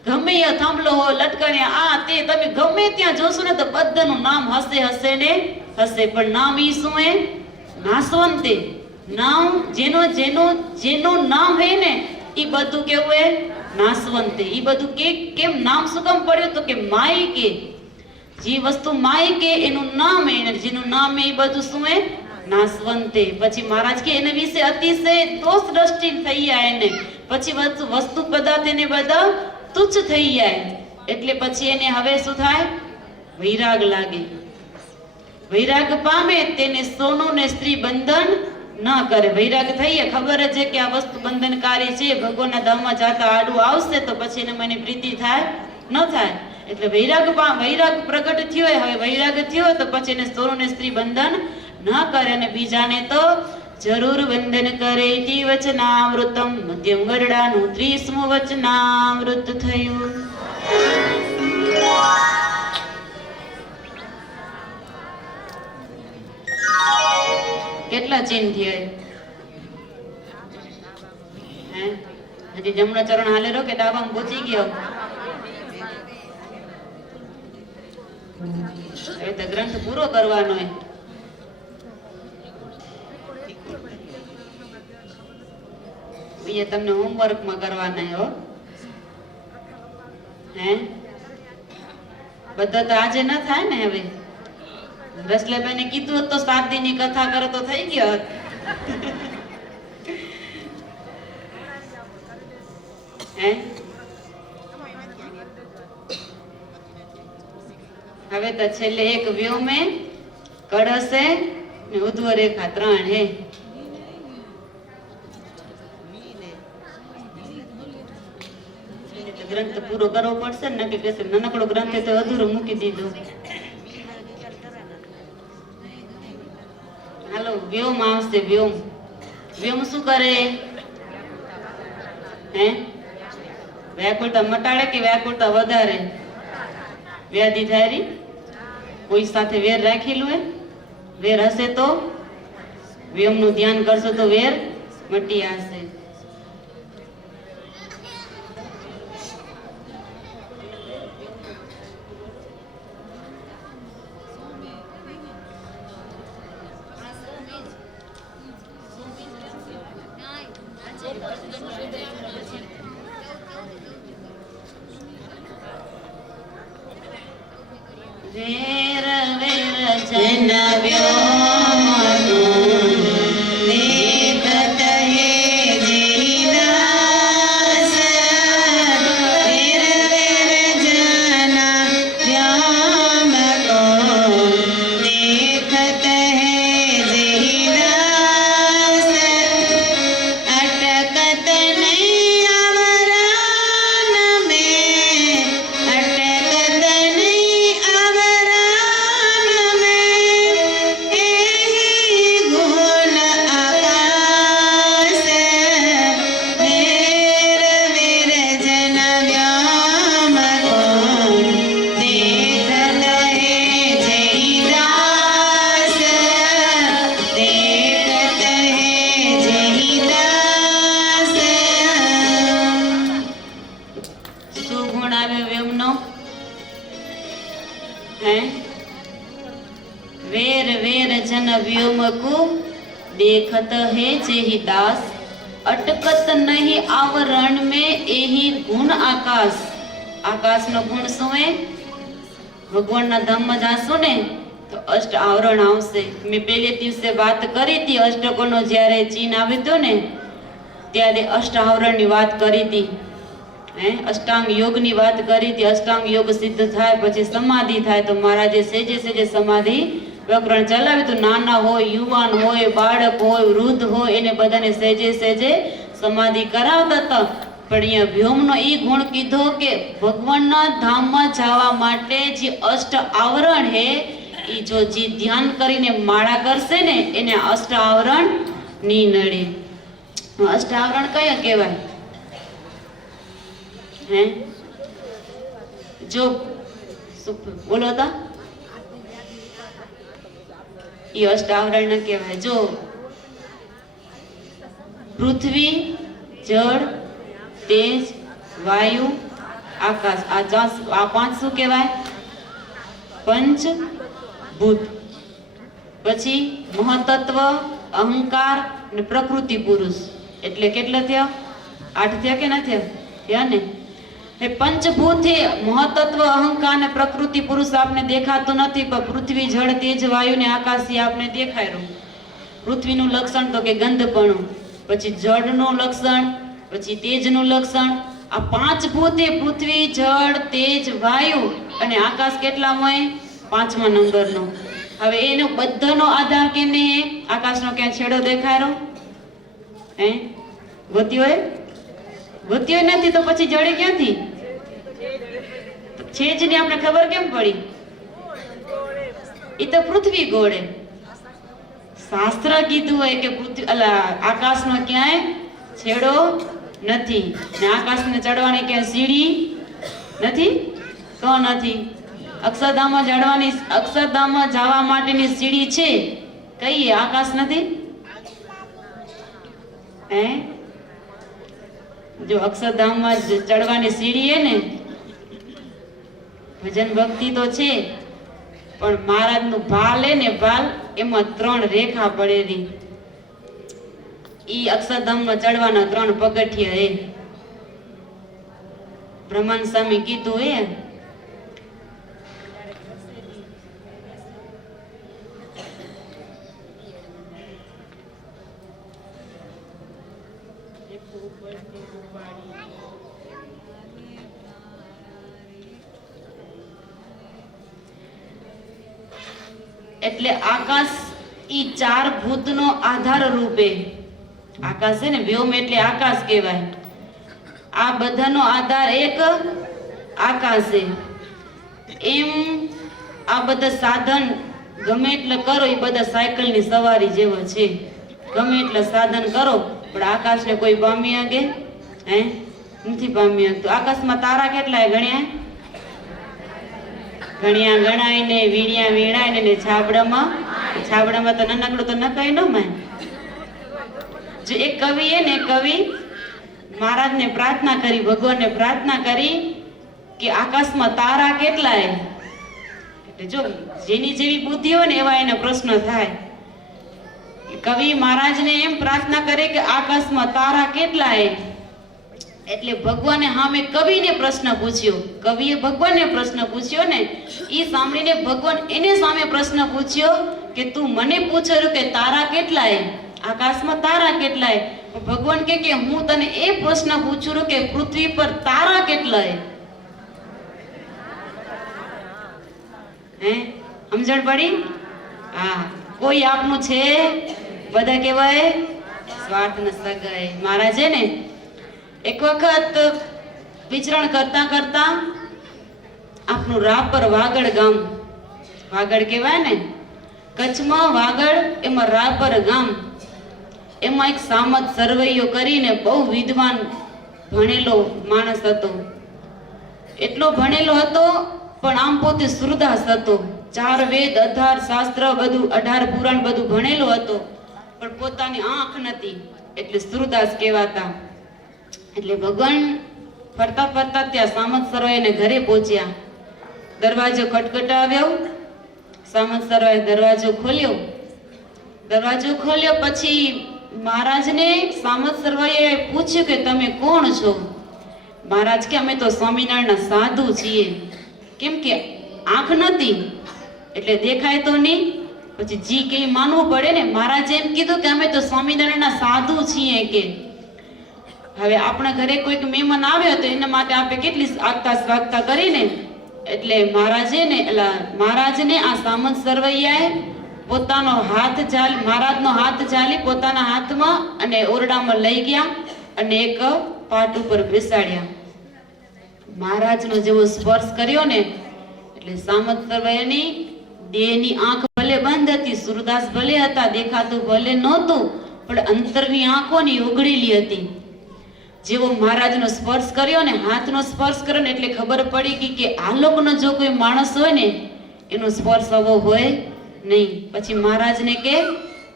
ગમે એ થાંભલો હોય, લટકણે, આ તે તમે ગમે ત્યાં જોશો ને તો બધાનું નામ હશે હશે ને હશે. પણ નામ ઈ શું હે? નાશવંતે. નામ જેનું નામ હે ને ઈ બધું કેવું હે? નાશવંતે. ઈ બધું કેમ નામ શું કામ પડ્યું? તો કે માયિકે. જે વસ્તુ માયિકે એનું નામ હે ને જેનું નામ હે ઈ બધું શું હે? નાશવંતે. પછી મહારાજ કે એના વિશે અતિશય દોષ દ્રષ્ટિ થઈ જાય એને. પછી વસ્તુ પદાર્થ એને બધા તુચ્છ થઈ જાય. એટલે પછી એને હવે શું થાય? વૈરાગ લાગે. વૈરાગ પામે તેને સોનું ને સ્ત્રી બંધન ન કરે. વૈરાગ થઈએ, ખબર જ છે કે આ વસ્તુ બંધનકારી છે, ભગવાનના ધામમાં જાતા આડું આવશે તો પછી એને મને પ્રીતિ થાય ન થાય. એટલે વૈરાગ પ્રગટ થયો હોય. હવે વૈરાગ થયો તો પછી એને સોનું ને સ્ત્રી બંધન ન કરે. અને બીજાને તો જરૂર વંદન કરે. ઇતિ વચનામૃતમ મધ્યમ ગરડાનું 30મું વચનામૃત થયું. કેટલા ચિહ્ન થયા? હે, હજી જમણો ચરણ હાલે રો કે ડાબામાં પહોંચી ગયો? હવે તો ગ્રંથ પૂરો કરવાનો હે. એ તમને હોમવર્ક માં કરવાના હો. હે, બધા તો આજે ન થાય ને. હવે રસલાભાઈને કીધું હોત તો 7 દિનની કથા કરે તો થઈ ગયો હોત. હે, હવે તો છેલ્લે એક વ્યોમે, કળશે ને ઉધ્વ રેખા 3 હે. ગ્રંથ પૂરો કરવો પડશે ને, કે કહેશે નાનકડો ગ્રંથ તો અધૂરો મૂકી દીધો. હાલો, વ્યોમ આવશે. વ્યોમ શું કરે? હે, વ્યાકુળતા મટાડે કે વ્યાકુળતા વધારે? વ્યાધિ થારી કોઈ સાથે વેર રાખેલું હે? વેર હશે તો વ્યોમનું ધ્યાન કરશો તો વેર મટી આવશે. વેર વેર જન વ્યોમનું દેખત હે જીદાસ. વેર વેર જન વ્યોમકો દેખત હે જીદાસ. અટકત નહીં અવરાન में, अटकत नहीं अवरान में, एही गुण आकाश. वेर वेर जन व्योम को देखत है जयदास. देखत है जयदास. શું ગુણ આવ્યો વ્યોમનો? હે, વેર વેર જન વ્યોમ કો देखत है जेहि दास. अटकत नहीं आवरण में एही गुण आकाश. आकाश नो गुण શું હે? ભગવાનના ધામમાં જાશો ને તો અષ્ટ આવરણ આવશે. મેં પહેલે દિવસે વાત કરી હતી અષ્ટકોનો જ્યારે ચીન આવ્યો હતો ને ત્યારે અષ્ટ આવરણની વાત કરી હતી. અષ્ટાંગ યોગની વાત કરી હતી. અષ્ટાંગ યોગ સિદ્ધ થાય પછી સમાધિ થાય તો મહારાજે સેજે સેજે સમાધિ પ્રકરણ ચલાવ્યું તો નાના હોય, યુવાન હોય, બાળક હોય, વૃદ્ધ હોય, એને બધાને સહેજે સહેજે સમાધિ કરાવતા હતા. પણ અહીંયા વ્યોમનો એ ગુણ કીધો કે ભગવાનના ધામમાં જવા માટે જે અષ્ટ આવરણ હે એ જો જે ધ્યાન કરીને માળા કરશે ને એને અષ્ટ આવરણ ની નડે. અષ્ટ આવરણ કયા કહેવાય? હે જો બોલો તા એ અષ્ટ આવરણ ન કહેવાય. જો પૃથ્વી, જળ, તેજ, વાયુ, આકાશ, આ પાંચ શું કહેવાય? પંચભૂત. પછી મહતત્વ, અહંકાર અને પ્રકૃતિ પુરુષ, એટલે કેટલા થયા? 8 થયા કે ના થયા? થયા ને. એ પંચભૂત છે, મહતત્વ, અહંકાર અને પ્રકૃતિ પુરુષ આપને દેખાતું નથી, પણ પૃથ્વી, જળ, તેજ, વાયુ ને આકાશ આપને દેખાય રહ્યું. પૃથ્વીનું લક્ષણ તો કે ગંધપણું, પછી જળનું લક્ષણ, પછી તેજનું લક્ષણ. આ 5 ભૂતે પૃથ્વી, જળ, તેજ, વાયુ અને આકાશ કેટલામાં? 5મા નંબરનો. હવે એનો બધાનો આધાર કેને? આકાશનો ક્યાં છેડો દેખાયો? હે ગોત્યો? ગોત્યો નથી તો પછી જડે ક્યાંથી? છે જ ને, આપણે ખબર કેમ પડી? એ તો પૃથ્વી ગોળે. શાસ્ત્ર કીધું હોય કે પૃથ્વી આકાશનો ક્યાંય છેડો નથી ને આકાશને ચડવાની ક્યાંય સીડી નથી. તો નથી. અક્ષરધામમાં ચડવાની, અક્ષરધામમાં જવા માટેની સીડી છે, કઈ? આકાશ નથી. હે જો અક્ષરધામમાં ચડવાની સીડી હે ને, ભજન ભક્તિ તો છે, પણ મહારાજનું ભાલ હે ને, ભાલ એમાં 3 રેખા પડેલી. ઈ અક્ષરધામમાં ચડવાના 3 પગથિયા હે. બ્રહ્માંડ સ્વામી કીધું હે. એટલે આકાશ ઈ 4 ભૂતનો આધાર રૂપે. આકાશ છે ને, વ્યોમ એટલે આકાશ કહેવાય. આ બધાનો આધાર એક આકાશ છે. એમ આ બધા સાધન ગમે એટલે કરો, એ બધા સાયકલની સવારી જેવા છે. ગમે એટલે સાધન કરો, પણ આકાશને કોઈ પામી શકે? હે નથી પામી શકતું. આકાશમાં તારા કેટલા ગણ્યા? ગણ્યા ગણાય ને, વીણ્યા વીણાય ને, છાબડામાં તો નાનકડું તો નકાય ન માય. જો એક કવિ હે ને, કવિ મહારાજને પ્રાર્થના કરી, ભગવાનને પ્રાર્થના કરી કે આકાશમાં તારા કેટલા હે? એટલે જો જેની જેવી બુદ્ધિ હોય ને એવા એને પ્રશ્ન થાય. કવિ મહારાજને એમ પ્રાર્થના કરે કે આકાશમાં તારા કેટલા હે? એટલે ભગવાને સામે કવિને પ્રશ્ન પૂછ્યો. કવિએ ભગવાનને પ્રશ્ન પૂછ્યો ને, એ સાંભળીને ભગવાન એને સામે પ્રશ્ન પૂછ્યો કે તું મને પૂછ્યું કે તારા કેટલા હે? આકાશમાં તારા કેટલા હે? ભગવાન કે હું તને એ પ્રશ્ન પૂછું કે પૃથ્વી પર તારા કેટલા હે? હે સમજણ પડી? હા. કોઈ આપનું છે? બધા કહેવાય સ્વાર્થ ન સગાય. મહારાજ ને એક વખત વિચરણ કરતા કરતા આપણું રાપર વાગડ ગામ, વાગડ કહેવાય ને કચ્છમાં, વાગડ એમાં રાપર ગામ, એમાં એક સામત સરવૈયો કરીને બહુ વિદ્વાન ભણેલો માણસ હતો. એટલો ભણેલો હતો પણ આમ પોતે સુરદાસ હતો. 4 વેદ, 18 શાસ્ત્ર, બધું 18 પુરાણ બધું ભણેલો હતો, પણ પોતાની આંખ નથી, એટલે સુરદાસ કહેવાતા. એટલે ભગવાન ફરતા ફરતા ત્યાં સામત સરવૈયાને ઘરે પહોંચ્યા. દરવાજો ખટખટાવ્યો. સામત સરવૈયાએ દરવાજો ખોલ્યો. દરવાજો ખોલ્યો પછી મહારાજને સામત સરવૈયાએ પૂછ્યું કે તમે કોણ છો? મહારાજ કે અમે તો સ્વામિનારાયણના સાધુ છીએ. કેમ કે આંખ નથી એટલે દેખાય તો નહીં. પછી જી કે માનવું પડે ને. મહારાજે એમ કીધું કે અમે તો સ્વામિનારાયણના સાધુ છીએ. કે હવે આપણા ઘરે કોઈક મહેમાન આવ્યો તો એના માટે આપણે કેટલી આગતા સ્વાગતા કરીને, એટલે મહારાજને આ સામંત સરવૈયાએ પોતાનો હાથ ઝાલી, મહારાજનો હાથ ઝાલી પોતાના હાથમાં અને ઓરડામાં લઈ ગયા અને એક પાટ ઉપર બેસાડ્યા. મહારાજનો જેવો સ્પર્શ કર્યો ને એટલે સામંતભાઈની દેહની આંખ ભલે બંધ હતી, સુરદાસ ભલે હતા, દેખાતું ભલે નહોતું, પણ અંતરની આંખોની ઉઘડેલી હતી. જેવો મહારાજનો સ્પર્શ કર્યો ને, હાથનો સ્પર્શ કર્યો ને એટલે ખબર પડી ગઈ કે આ લોકનો જો કોઈ માણસ હોય ને એનો સ્પર્શ આવો હોય નહીં. પછી મહારાજને કે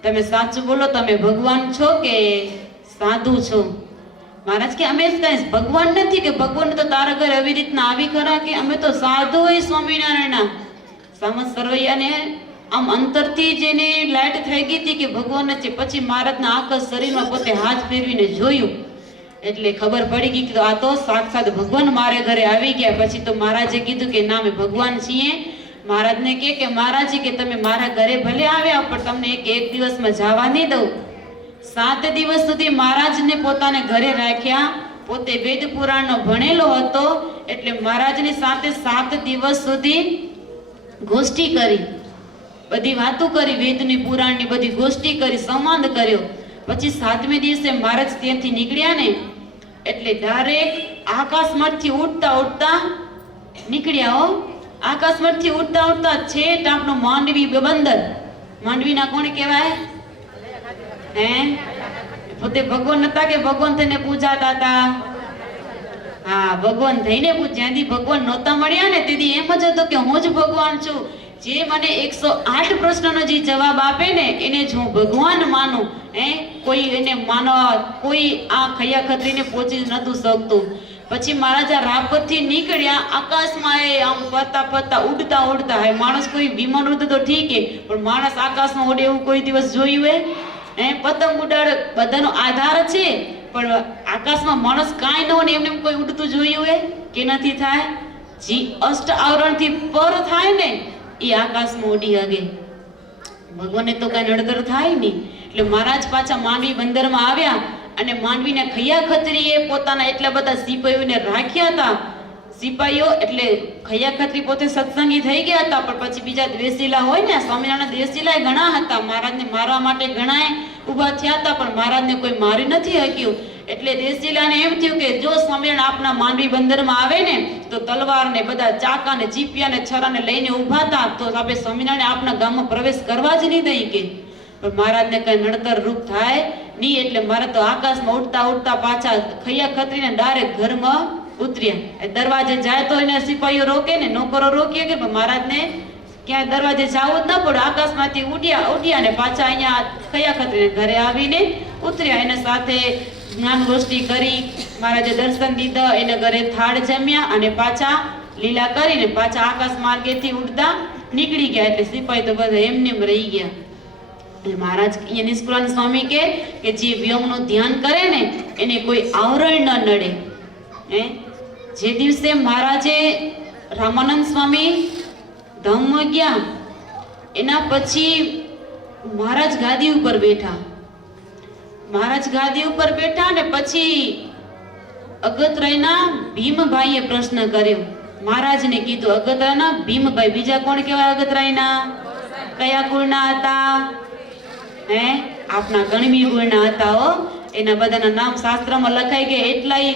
તમે સાચું બોલો, તમે ભગવાન છો કે સાધુ છો? મહારાજ કે અમે કઈ ભગવાન નથી, કે ભગવાન તો તારા ઘરે આવી રીતના આવી ખરા, કે અમે તો સાધુ હોય સ્વામિનારાયણના. સામંત સરવૈયાને આમ અંતરથી જેને લાઈટ થઈ ગઈ હતી કે ભગવાન છે. પછી મહારાજના આખા શરીરમાં પોતે હાથ ફેરવીને જોયું એટલે ખબર પડી ગઈ કે આ તો સાક્ષાત ભગવાન મારે ઘરે આવી ગયા. પછી તો મહારાજે કીધું કે ના અમે ભગવાન છીએ. મહારાજને કે મહારાજ કે તમે મારા ઘરે ભલે આવ્યા પણ તમને એક દિવસમાં જવા નહીં દઉં. 7 દિવસ સુધી મહારાજને પોતાને ઘરે રાખ્યા. પોતે વેદ પુરાણનો ભણેલો હતો એટલે મહારાજની સાથે 7 દિવસ સુધી ગોષ્ઠી કરી, બધી વાતો કરી, વેદની પુરાણની બધી ગોષ્ઠી કરી, સંવાદ કર્યો. પછી 7મે દિવસે મહારાજ ત્યાંથી નીકળ્યા ને એટલે ડાયરેક્ટ આકાશમાંથી ઉડતા ઉડતા નીકળ્યા. હો, આકાશમાંથી ઉડતા ઉડતા છેટ આપણો માંડવી બંદર. માંડવીના કોણ કહેવાય? હે, પોતે ભગવાન હતા કે ભગવાન થઈને પૂજાતા હતા? હા, ભગવાન થઈને જ્યાંથી ભગવાન નહોતા મળ્યા ને તેથી એમ જ હતો કે હું જ ભગવાન છું. જે મને 108 પ્રશ્નનો જે જવાબ આપે ને એને જ હું ભગવાન માનું. કોઈ એને માનવા કોઈ આ ખૈયા ખત્રીને પહોંચી નતું શકતું. પછી મહારાજા રાપરથી નીકળ્યા, આકાશમાં એ આમ ફરતા ફરતા ઉડતા ઉડતા. હે માણસ કોઈ વિમાન ઉડતો તો ઠીક હે, પણ માણસ આકાશમાં ઉડે એવું કોઈ દિવસ જોયું હે? પતંગ ઉડાડ બધાનો આધાર છે, પણ આકાશમાં માણસ કાંઈ ન હોય ને એમને કોઈ ઉડતું જોયું હે કે નથી થાય? જે અષ્ટ આવરણથી પર થાય ને એ આકાશમાં ઉડી હગે. ભગવાનને તો કઈ નડતર થાય નહીં. એટલે મહારાજ પાછા માંડવી બંદરમાં આવ્યા અને માંડવીના ખૈયા ખત્રીએ પોતાના એટલા બધા સિપાહીઓને રાખ્યા હતા. સિપાહીઓ એટલે ખૈયા ખત્રી પોતે સત્સંગી થઈ ગયા હતા, પણ પછી બીજા દ્વેષીલા હોય ને, સ્વામિનારાયણ દ્વેષીલા ઘણા હતા. મહારાજને મારવા માટે ઘણા ઊભા થયા હતા પણ મહારાજને કોઈ મારી નથી શક્યું. એટલે દેશીલાને એમ થયું કે જો સ્વામિનારાયણ આપના માંડવી બંદરમાં આવે ને તો તલવાર ને બધા ચાકા ને ચીપિયા ને છરાને લઈને ઊભા હતા તો આપણે સ્વામિનારાયણ આપના ગામમાં પ્રવેશ કરવા જ નહીં દઈ. કે પણ મહારાજને કઈ નડતર રૂપ થાય નહીં. એટલે મારે તો આકાશમાં ઉડતા ઉડતા પાછા ખૈયા ખત્રીને ડાયરેક્ટ ઘરમાં ઉતર્યા. દરવાજે જાય તો એને સિપાહીઓ રોકે ને, નોકરો રોકીએ કે મહારાજને ક્યાંય દરવાજે જવું જ ન પડે. આકાશમાંથી ઉડ્યા ને પાછા અહીંયા ખૈયા ખત્રીને ઘરે આવીને ઉતર્યા. એના સાથે જ્ઞાન ગોષ્ઠી કરી, મહારાજે દર્શન દીધા, એને ઘરે થાળ જમ્યા અને પાછા લીલા કરીને પાછા આકાશ માર્ગેથી ઉડતા નીકળી ગયા. એટલે સિપાહી તો બધા એમને રહી ગયા. એટલે મહારાજ અહીંયા નિષ્કુળાનંદ સ્વામી કે જે વ્યમનું ધ્યાન કરે ને એને કોઈ આવરણ ન નડે. જે દિવસે મહારાજે રામાનંદ સ્વામી ધામમાં ગયા એના પછી મહારાજ ગાદી ઉપર બેઠા. મહારાજ ગાદી ઉપર બેઠા ને પછી અગતરાયના ભીમભાઈએ પ્રશ્ન કર્યો. મહારાજને કીધું અગતરાયના ભીમભાઈ, બીજા કોણ કહેવાય અગતરાયના? કયા કુળના હતા? આપના ગણવી કુળના હતા. હો, એના બધાના નામ શાસ્ત્રમાં લખાઈ ગયા. એટલાય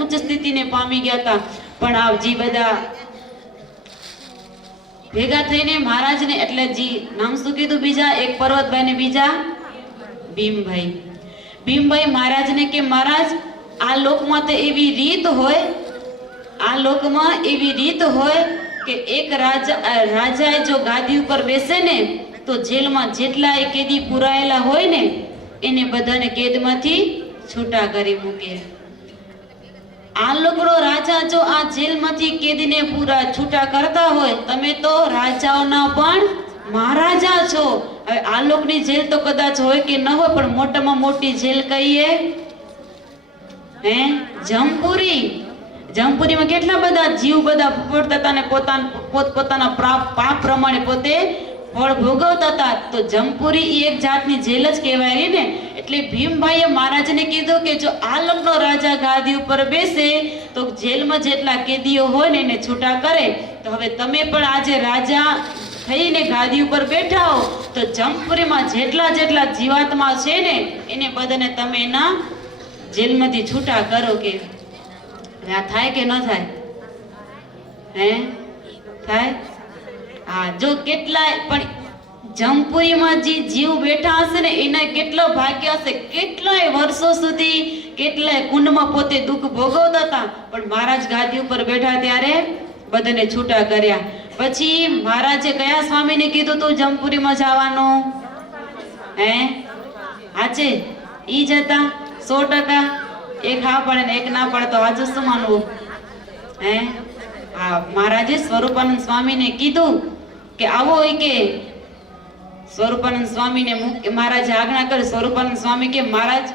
ઉચ્ચ સ્થિતિને પામી ગયા હતા. પણ આ જે બધા ભેગા થઈને મહારાજને એટલે જી નામ શું કીધું? બીજા એક પર્વતભાઈ ને બીજા ભીમભાઈ. ભીમભાઈ મહારાજને કે મહારાજ આ લોકમાં તો એવી રીત હોય, આ લોકમાં એવી રીત હોય કે એક રાજાએ જો ગાદી ઉપર બેસે ને તો જેલમાં જેટલા કેદી પુરાયેલા હોય ને એને બધાને કેદમાંથી છૂટા કરી મૂકે. આ લોકનો રાજા જો આ જેલમાંથી કેદીને પૂરા છૂટા કરતા હોય, તમે તો રાજાઓના પણ મહારાજા છો. હવે આ લોકની જેલ તો કદાચ હોય કે ન હોય, પણ મોટામાં મોટી જેલ કહીએ જમપુરી. જમપુરીમાં કેટલા બધા જીવ બધા ફૂટતા હતા ને પોતાના પાપ પ્રમાણે પોતે ફળ ભોગવતા હતા. તો જમપુરી એ એક જાતની જેલ જ કહેવાય ને. એટલે ભીમભાઈએ મહારાજને કીધું કે જો આ લોકનો રાજા ગાદી ઉપર બેસે તો જેલમાં જેટલા કેદીઓ હોય ને એને છૂટા કરે. તો હવે તમે પણ આજે રાજા થઈને ગાદી ઉપર બેઠા હો તો જમપુરીમાં જેટલા જેટલા જીવાત્મા છે ને એને બધાને તમે એના જેલમાંથી છૂટા કરો કે આ થાય કે ન થાય? હે થાય? હા, જો કેટલાય પણ જમપુરીમાં જે જીવ બેઠા હશે ને એના કેટલો ભાગ્ય હશે, કેટલાય વર્ષો સુધી કેટલાય કુંડમાં પોતે દુઃખ ભોગવતા હતા, પણ મહારાજ ગાદી ઉપર બેઠા ત્યારે બધાને છૂટા કર્યા. પછી મહારાજે કયા સ્વામીને કીધું તું જમપુરીમાં જવાનું? હે હાચે ઈ જ હતા 100%? એક હા પડે ને એક ના પડે તો આજુ શું માનવું? હે હા, મહારાજે સ્વરૂપાનંદ સ્વામીને કીધું કે આવો હોય કે સ્વરૂપાનંદ સ્વામીને મહારાજે આજ્ઞા કરી. સ્વરૂપાનંદ સ્વામી કે મહારાજ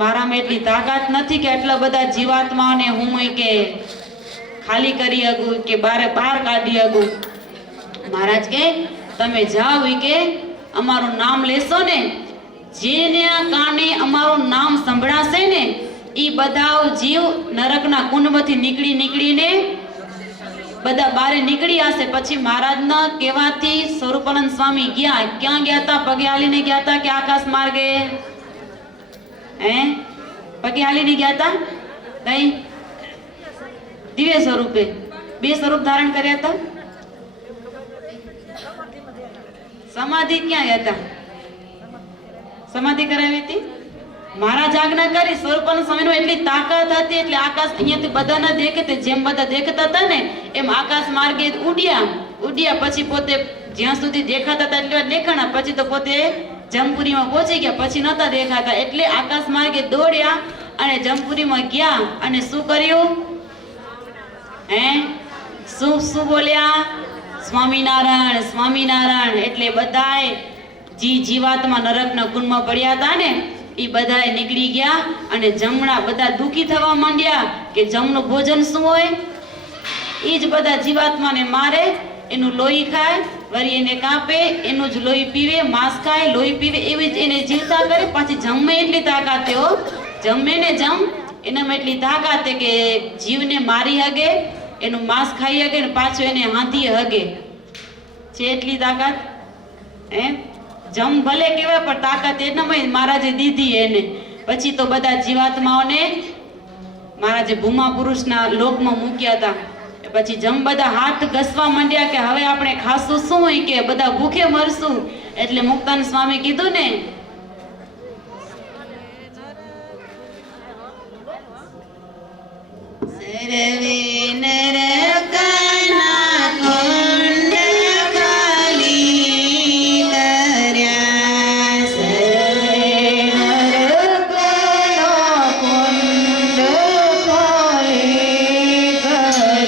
મારામાં એટલી તાકાત નથી કે આટલા બધા જીવાત્માઓને હું કે ખાલી કરી શકું કે બહાર કાઢી શકું. મહારાજ કે તમે જાઓ કે અમારું નામ લેશો ને, જેને કાને અમારું નામ સંભળાશે ને ઈ બધા જીવ નરકના કુંડમાંથી નીકળીને બધા બારે નીકળી આવશે. પછી મહારાજના કહેવાથી સ્વરૂપાનંદ સ્વામી ગયા. ક્યાં ગયા હતા? પગે હાલીને ગયા હતા કે આકાશ માર્ગે? હે પગે હાલીને ગયા હતા? કઈ દિવ્ય સ્વરૂપે 2 સ્વરૂપ ધારણ કર્યા હતા. સમાધિ ક્યાં ગયા હતા? સમાધિ કરાવી હતી. મહારાજ આજ્ઞા કરી. સ્વરૂપાનંદ સ્વામીનો એટલી તાકાત હતી એટલે આકાશ અહીંયાથી બધાને દેખે, જેમ બધા દેખતા હતા ને એમ આકાશ માર્ગે ઉડ્યા. પછી પોતે જ્યાં સુધી દેખાતા હતા એટલે દેખાણા, પછી તો પોતે જમપુરીમાં પહોંચી ગયા. પછી નતા દેખાતા એટલે આકાશ માર્ગે દોડ્યા અને જમપુરીમાં ગયા. અને શું કર્યું? હે શું બોલ્યા? સ્વામિનારાયણ સ્વામિનારાયણ. એટલે બધાએ જીવાત્મા નરકના કુંડમાં પડ્યા હતા ને એ બધાએ નીકળી ગયા અને જમણા બધા દુખી થવા માંડ્યા કે જમનું ભોજન શું હોય? એ જ બધા જીવાત્માને મારે, એનું લોહી ખાય, વળી એને કાપે, એનું જ લોહી પીવે, માંસ ખાય, લોહી પીવે, એવી જ એને જીવતા કરે. પાછી જમે એટલી તાકાત હો, જમે ને એનામાં એટલી તાકાત કે જીવને મારી હગે, એનું માંસ ખાઈ હગે ને પાછું એને હાંધી હગે છે. એટલી તાકાત હે જમ ભલે કહેવાય પણ તાકાત એનામાં મહારાજે દીધી એને. પછી તો બધા જીવાત્માઓને મહારાજે ભૂમા પુરુષના લોકમાં મૂક્યા હતા. પછી જમ બધા હાથ ઘસવા માંડ્યા કે હવે આપણે ખાશું શું હોય કે બધા ભૂખે મરશું. એટલે મુક્તાનંદ સ્વામી કીધું ને સર્વે નરકના કુંડ ખાલી કર્યા, સર્વે નરકના કુંડ ખાલી કર્યા.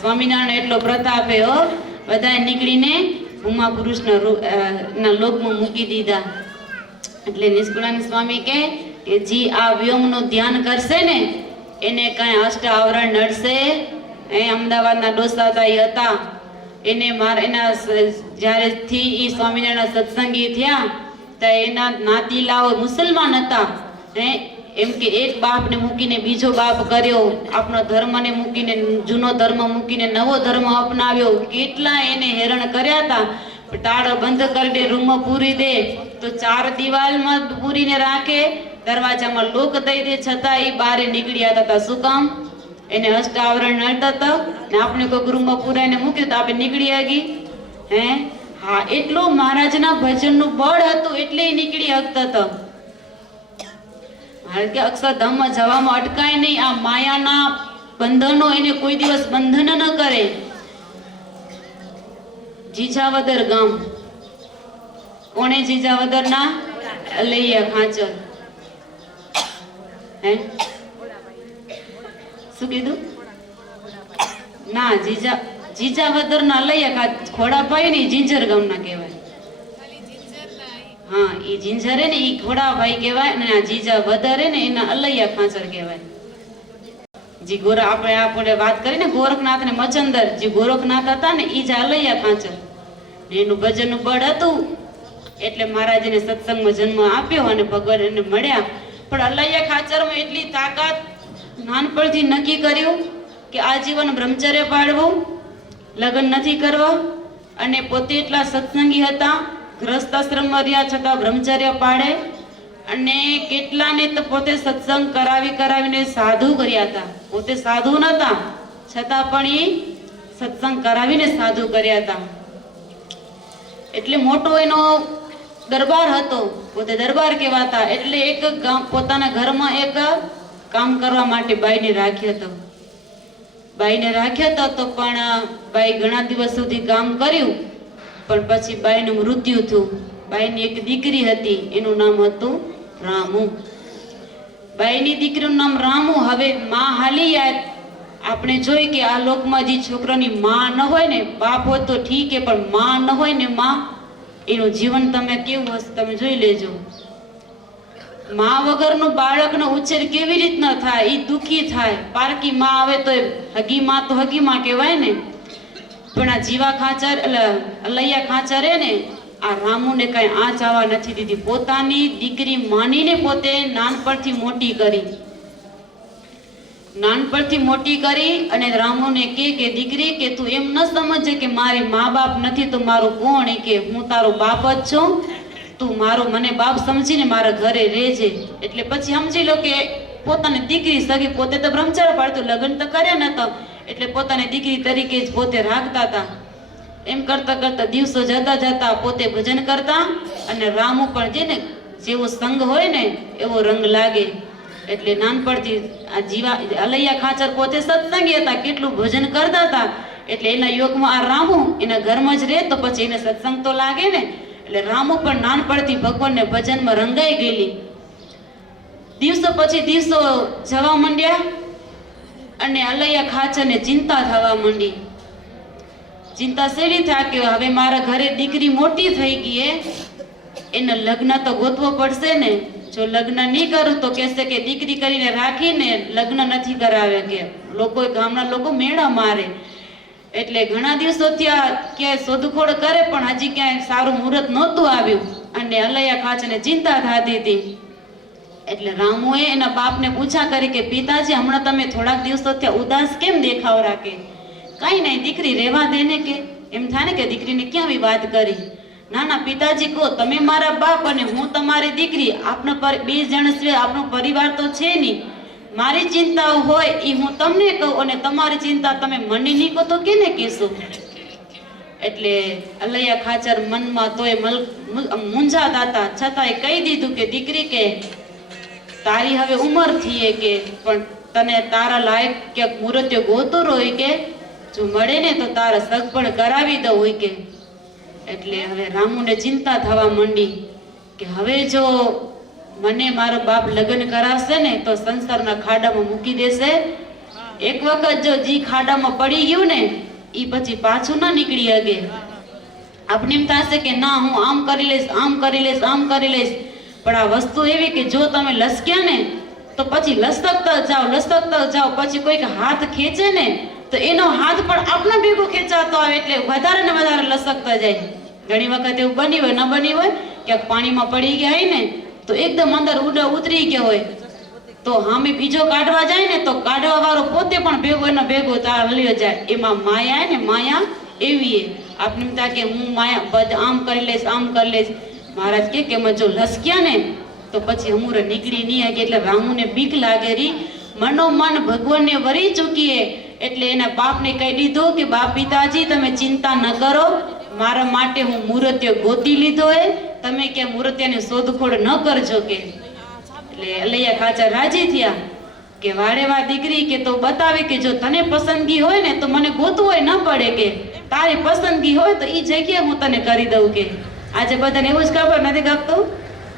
સ્વામિનારાયણ એટલો પ્રતાપ હો, બધા નીકળીને ઉમા પુરુષના લોકમાં મૂકી દીધા. એટલે નિષ્કુળાનંદ સ્વામી કે જે આ વ્યોમનું ધ્યાન કરશે ને એને કઈ અષ્ટ આવરણ નડશે. એ અમદાવાદના ડોસાદાઈ હતા, એને એના જ્યારેથી એ સ્વામિનારાયણ સત્સંગી થયા તો એના નાતીલાઓ મુસલમાન હતા. એમ કે એક બાપને મૂકીને બીજો બાપ કર્યો, આપણો ધર્મને મૂકીને જૂનો ધર્મ મૂકીને નવો ધર્મ અપનાવ્યો. કેટલા એને હેરાન કર્યા હતા. તાળો બંધ કરીને રૂમમાં પૂરી દે તો 4 દિવાલમાં પૂરીને રાખે, દરવાજામાં લોક દઈ દે, છતાં એ બહાર નીકળ્યા હતા. શું કામ? એને અષ્ટ આવરણ નડતા હતા ને આપણે કોઈ રૂમમાં પૂરાઈને મૂક્યું તો આપણે નીકળી આગી. હે હા, એટલું મહારાજના ભજનનું બળ હતું એટલે એ નીકળી શકતા હતા. કે અક્ષરધામમાં જવામાં અટકાય નહીં. આ માયાના બંધનો એને કોઈ દિવસ બંધન ન કરે. જીજાવદર ગામ કોણે જીજા વગરના અલૈયા ખાચર? હે શું કીધું? ના, જીજા વગરના અલૈયા ખાચર ખોડાભાઈ ને જીંજર ગામના કહેવાય. હા, એ જીંજર હે ને ઈ ખોડાભાઈ કહેવાય, અને આ જીજા વદર હે ને એના અલૈયા ખાચર કહેવાય. જે આપણે વાત કરી ને ગોરખનાથ ને મચંદર, જે ગોરખનાથ હતા ને ઈ જ અલૈયા ખાચર. એનું ભજનનું બળ હતું એટલે મહારાજને સત્સંગમાં જન્મ આપ્યો અને ભગવાન એને મળ્યા. પણ અલૈયા ખાચરમાં એટલી તાકાત, નાનપણથી નક્કી કર્યું કે આજીવન બ્રહ્મચર્ય પાળવું, લગ્ન નથી કરવા, અને પોતે એટલા સત્સંગી હતા, ગ્રસ્તાશ્રમમાં રહ્યા છતાં બ્રહ્મચર્ય પાળે, અને કેટલાને તો પોતે સત્સંગ કરાવીને સાધુ કર્યા હતા. પોતે સાધુ નતા છતાં પણ એ સત્સંગ કરાવીને સાધુ કર્યા હતા. એટલે મોટો એનો દરબાર હતો, પોતે દરબાર કહેવાતા. એટલે એક પોતાના ઘરમાં એક કામ કરવા માટે બાઈને રાખ્યો હતો. તો પણ બાઈ ઘણા દિવસ સુધી કામ કર્યું, પણ પછી બાઈનું મૃત્યુ થયું. બાઈની એક દીકરી હતી, એનું નામ હતું રામુ. બાઈની દીકરીનું નામ રામુ. હવે માં હાલી યાદ આપણે જોઈ કે આ લોકમાં જે છોકરાની માં ન હોય ને, બાપ હોય તો ઠીક છે, પણ માં ન હોય ને માં, એનું જીવન તમે કેવું હશે તમે જોઈ લેજો. માં વગરનું બાળકનો ઉછેર કેવી રીતના થાય, એ દુખી થાય. પારકી માં આવે તો હગી માં તો હગી માં કહેવાય ને. પણ આ જીવા ખાચર અલૈયા ખાચર હે ને, આ રામુને કઈ આ ચાવા નથી દીધી. પોતાની દીકરી માનીને પોતે નાનપણથી મોટી કરી અને રામુને કે દીકરી કે તું એમ ન સમજે કે મારી મા બાપ નથી તો મારો કોણ, કે હું તારો બાપ જ છું, તું મારો મને બાપ સમજીને મારા ઘરે રહેજે. એટલે પછી સમજી લો કે પોતાની દીકરી સગી, પોતે તો બ્રહ્મચર્ય પાળતું, લગ્ન તો કર્યા નતા, એટલે પોતાની દીકરી તરીકે જ પોતે રાખતા હતા. એમ કરતા દિવસો જતા પોતે ભજન કરતા, અને રામુ પણ જે ને જેવો સંગ હોય ને એવો રંગ લાગે. એટલે નાનપણથી આ જીવા અલૈયા ખાચર પોતે સત્સંગી હતા, કેટલું ભજન કરતા હતા. એટલે એના યોગમાં આ રામુ એના ઘરમાં જ રહે તો પછી એને સત્સંગ તો લાગે ને. એટલે રામુ પણ નાનપણથી ભગવાનને ભજનમાં રંગાઈ ગયેલી. દિવસો પછી દિવસો જવા માંડ્યા, અને અલૈયા ખાચરને ચિંતા થવા માંડી. ચિંતા શેરી થાય કે હવે મારા ઘરે દીકરી મોટી થઈ ગઈ, એને લગ્ન તો ગોતવો પડશે ને. જો લગ્ન નહીં કરું તો કહેશે કે દીકરી કરીને રાખીને લગ્ન નથી કરાવે, કે લોકો ગામના લોકો મેળા મારે. એટલે ઘણા દિવસો ત્યાં ક્યાંય શોધખોળ કરે પણ હજી ક્યાંય સારું મુહૂર્ત નહોતું આવ્યું, અને અલૈયા ખાચરને ચિંતા થતી હતી. એટલે રામુએ એના બાપને પૂછા કરી કે પિતાજી હમણાં તમે થોડાક દિવસો ત્યાં ઉદાસ કેમ દેખાવ રાખે? કઈ નહીં દીકરી રહેવા દે ને, કે એમ થાય ને કે દીકરીને ક્યાં આવી વાત કરી. ના પિતાજી કહો, તમે મારા બાપ અને હું તમારી દીકરી, આપણા બે જણ સિવાય આપણો પરિવાર તો છે નહીં. મારી ચિંતાઓ હોય એ હું તમને કહું, અને તમારી ચિંતા તમે મને નહીં કહો તો કેને કહેશો? એટલે અલૈયા ખાચર મનમાં તોય મૂંઝાતા હતા, છતાંય કહી દીધું કે દીકરી કે તારી હવે ઉંમર થઈએ, કે પણ તને તારા લાયક ક્યાંક મુહૂર્ત્યો ગોતું હોય, કે જો મળે ને તો તારા સગ પણ કરાવી દઉં હોય કે. એટલે હવે રામુને ચિંતા થવા માંડી કે હવે જો મને મારો બાપ લગ્ન કરાવશે ને તો સંસારના ખાડામાં મૂકી દેશે. એક વખત જો જી ખાડામાં પડી ગયું ને એ પછી પાછું ના નીકળી શકે. આપણે એમ થશે કે ના હું આમ કરી લઈશ, આમ કરી લઈશ, આમ કરી લઈશ, પણ આ વસ્તુ એવી કે જો તમે લસક્યા ને તો પછી લસકતા જાઓ, પછી કોઈક હાથ ખેંચે ને તો એનો હાથ પણ આપણા ભેગો ખેંચાતો આવે, એટલે વધારે ને વધારે લસકતા જાય. ઘણી વખત એવું બની હોય, ન બની હોય, ક્યાંક પાણીમાં પડી ગયા હોય ને તો એકદમ અંદર ઉતરી ગયા હોય, તો હામે બીજો કાઢવા જાય ને તો કાઢવા વાળો પોતે પણ ભેગો એનો ભેગો હલ્યો જાય. એમાં માયા ને માયા એવી આપણે એમ થાય કે હું માયા આમ કરી લઈશ, આમ કરી લઈશ. મહારાજ કે જો લસક્યા ને તો પછી અમુરે નીકળી નહીં શકે. એટલે રામુને બીક લાગે રી, મનોમન ભગવાનને વરી ચૂકીએ. એટલે એના બાપને કહી દીધું કે બાપ પિતાજી તમે ચિંતા ન કરો, મારા માટે હું મૂર્ત્ય ગોતી લીધો હે, તમે કે મૂર્ત્યની શોધખોળ ન કરજો કે. એટલે અલૈયા ખાચર રાજી થયા કે વાડેવા દીકરી કે તો બતાવે કે જો તને પસંદગી હોય ને તો મને ગોતવું હોય ન પડે, કે તારી પસંદગી હોય તો એ જગ્યાએ હું તને કરી દઉં કે. આજે બધાને એવું જ ખબર નથી ગમતું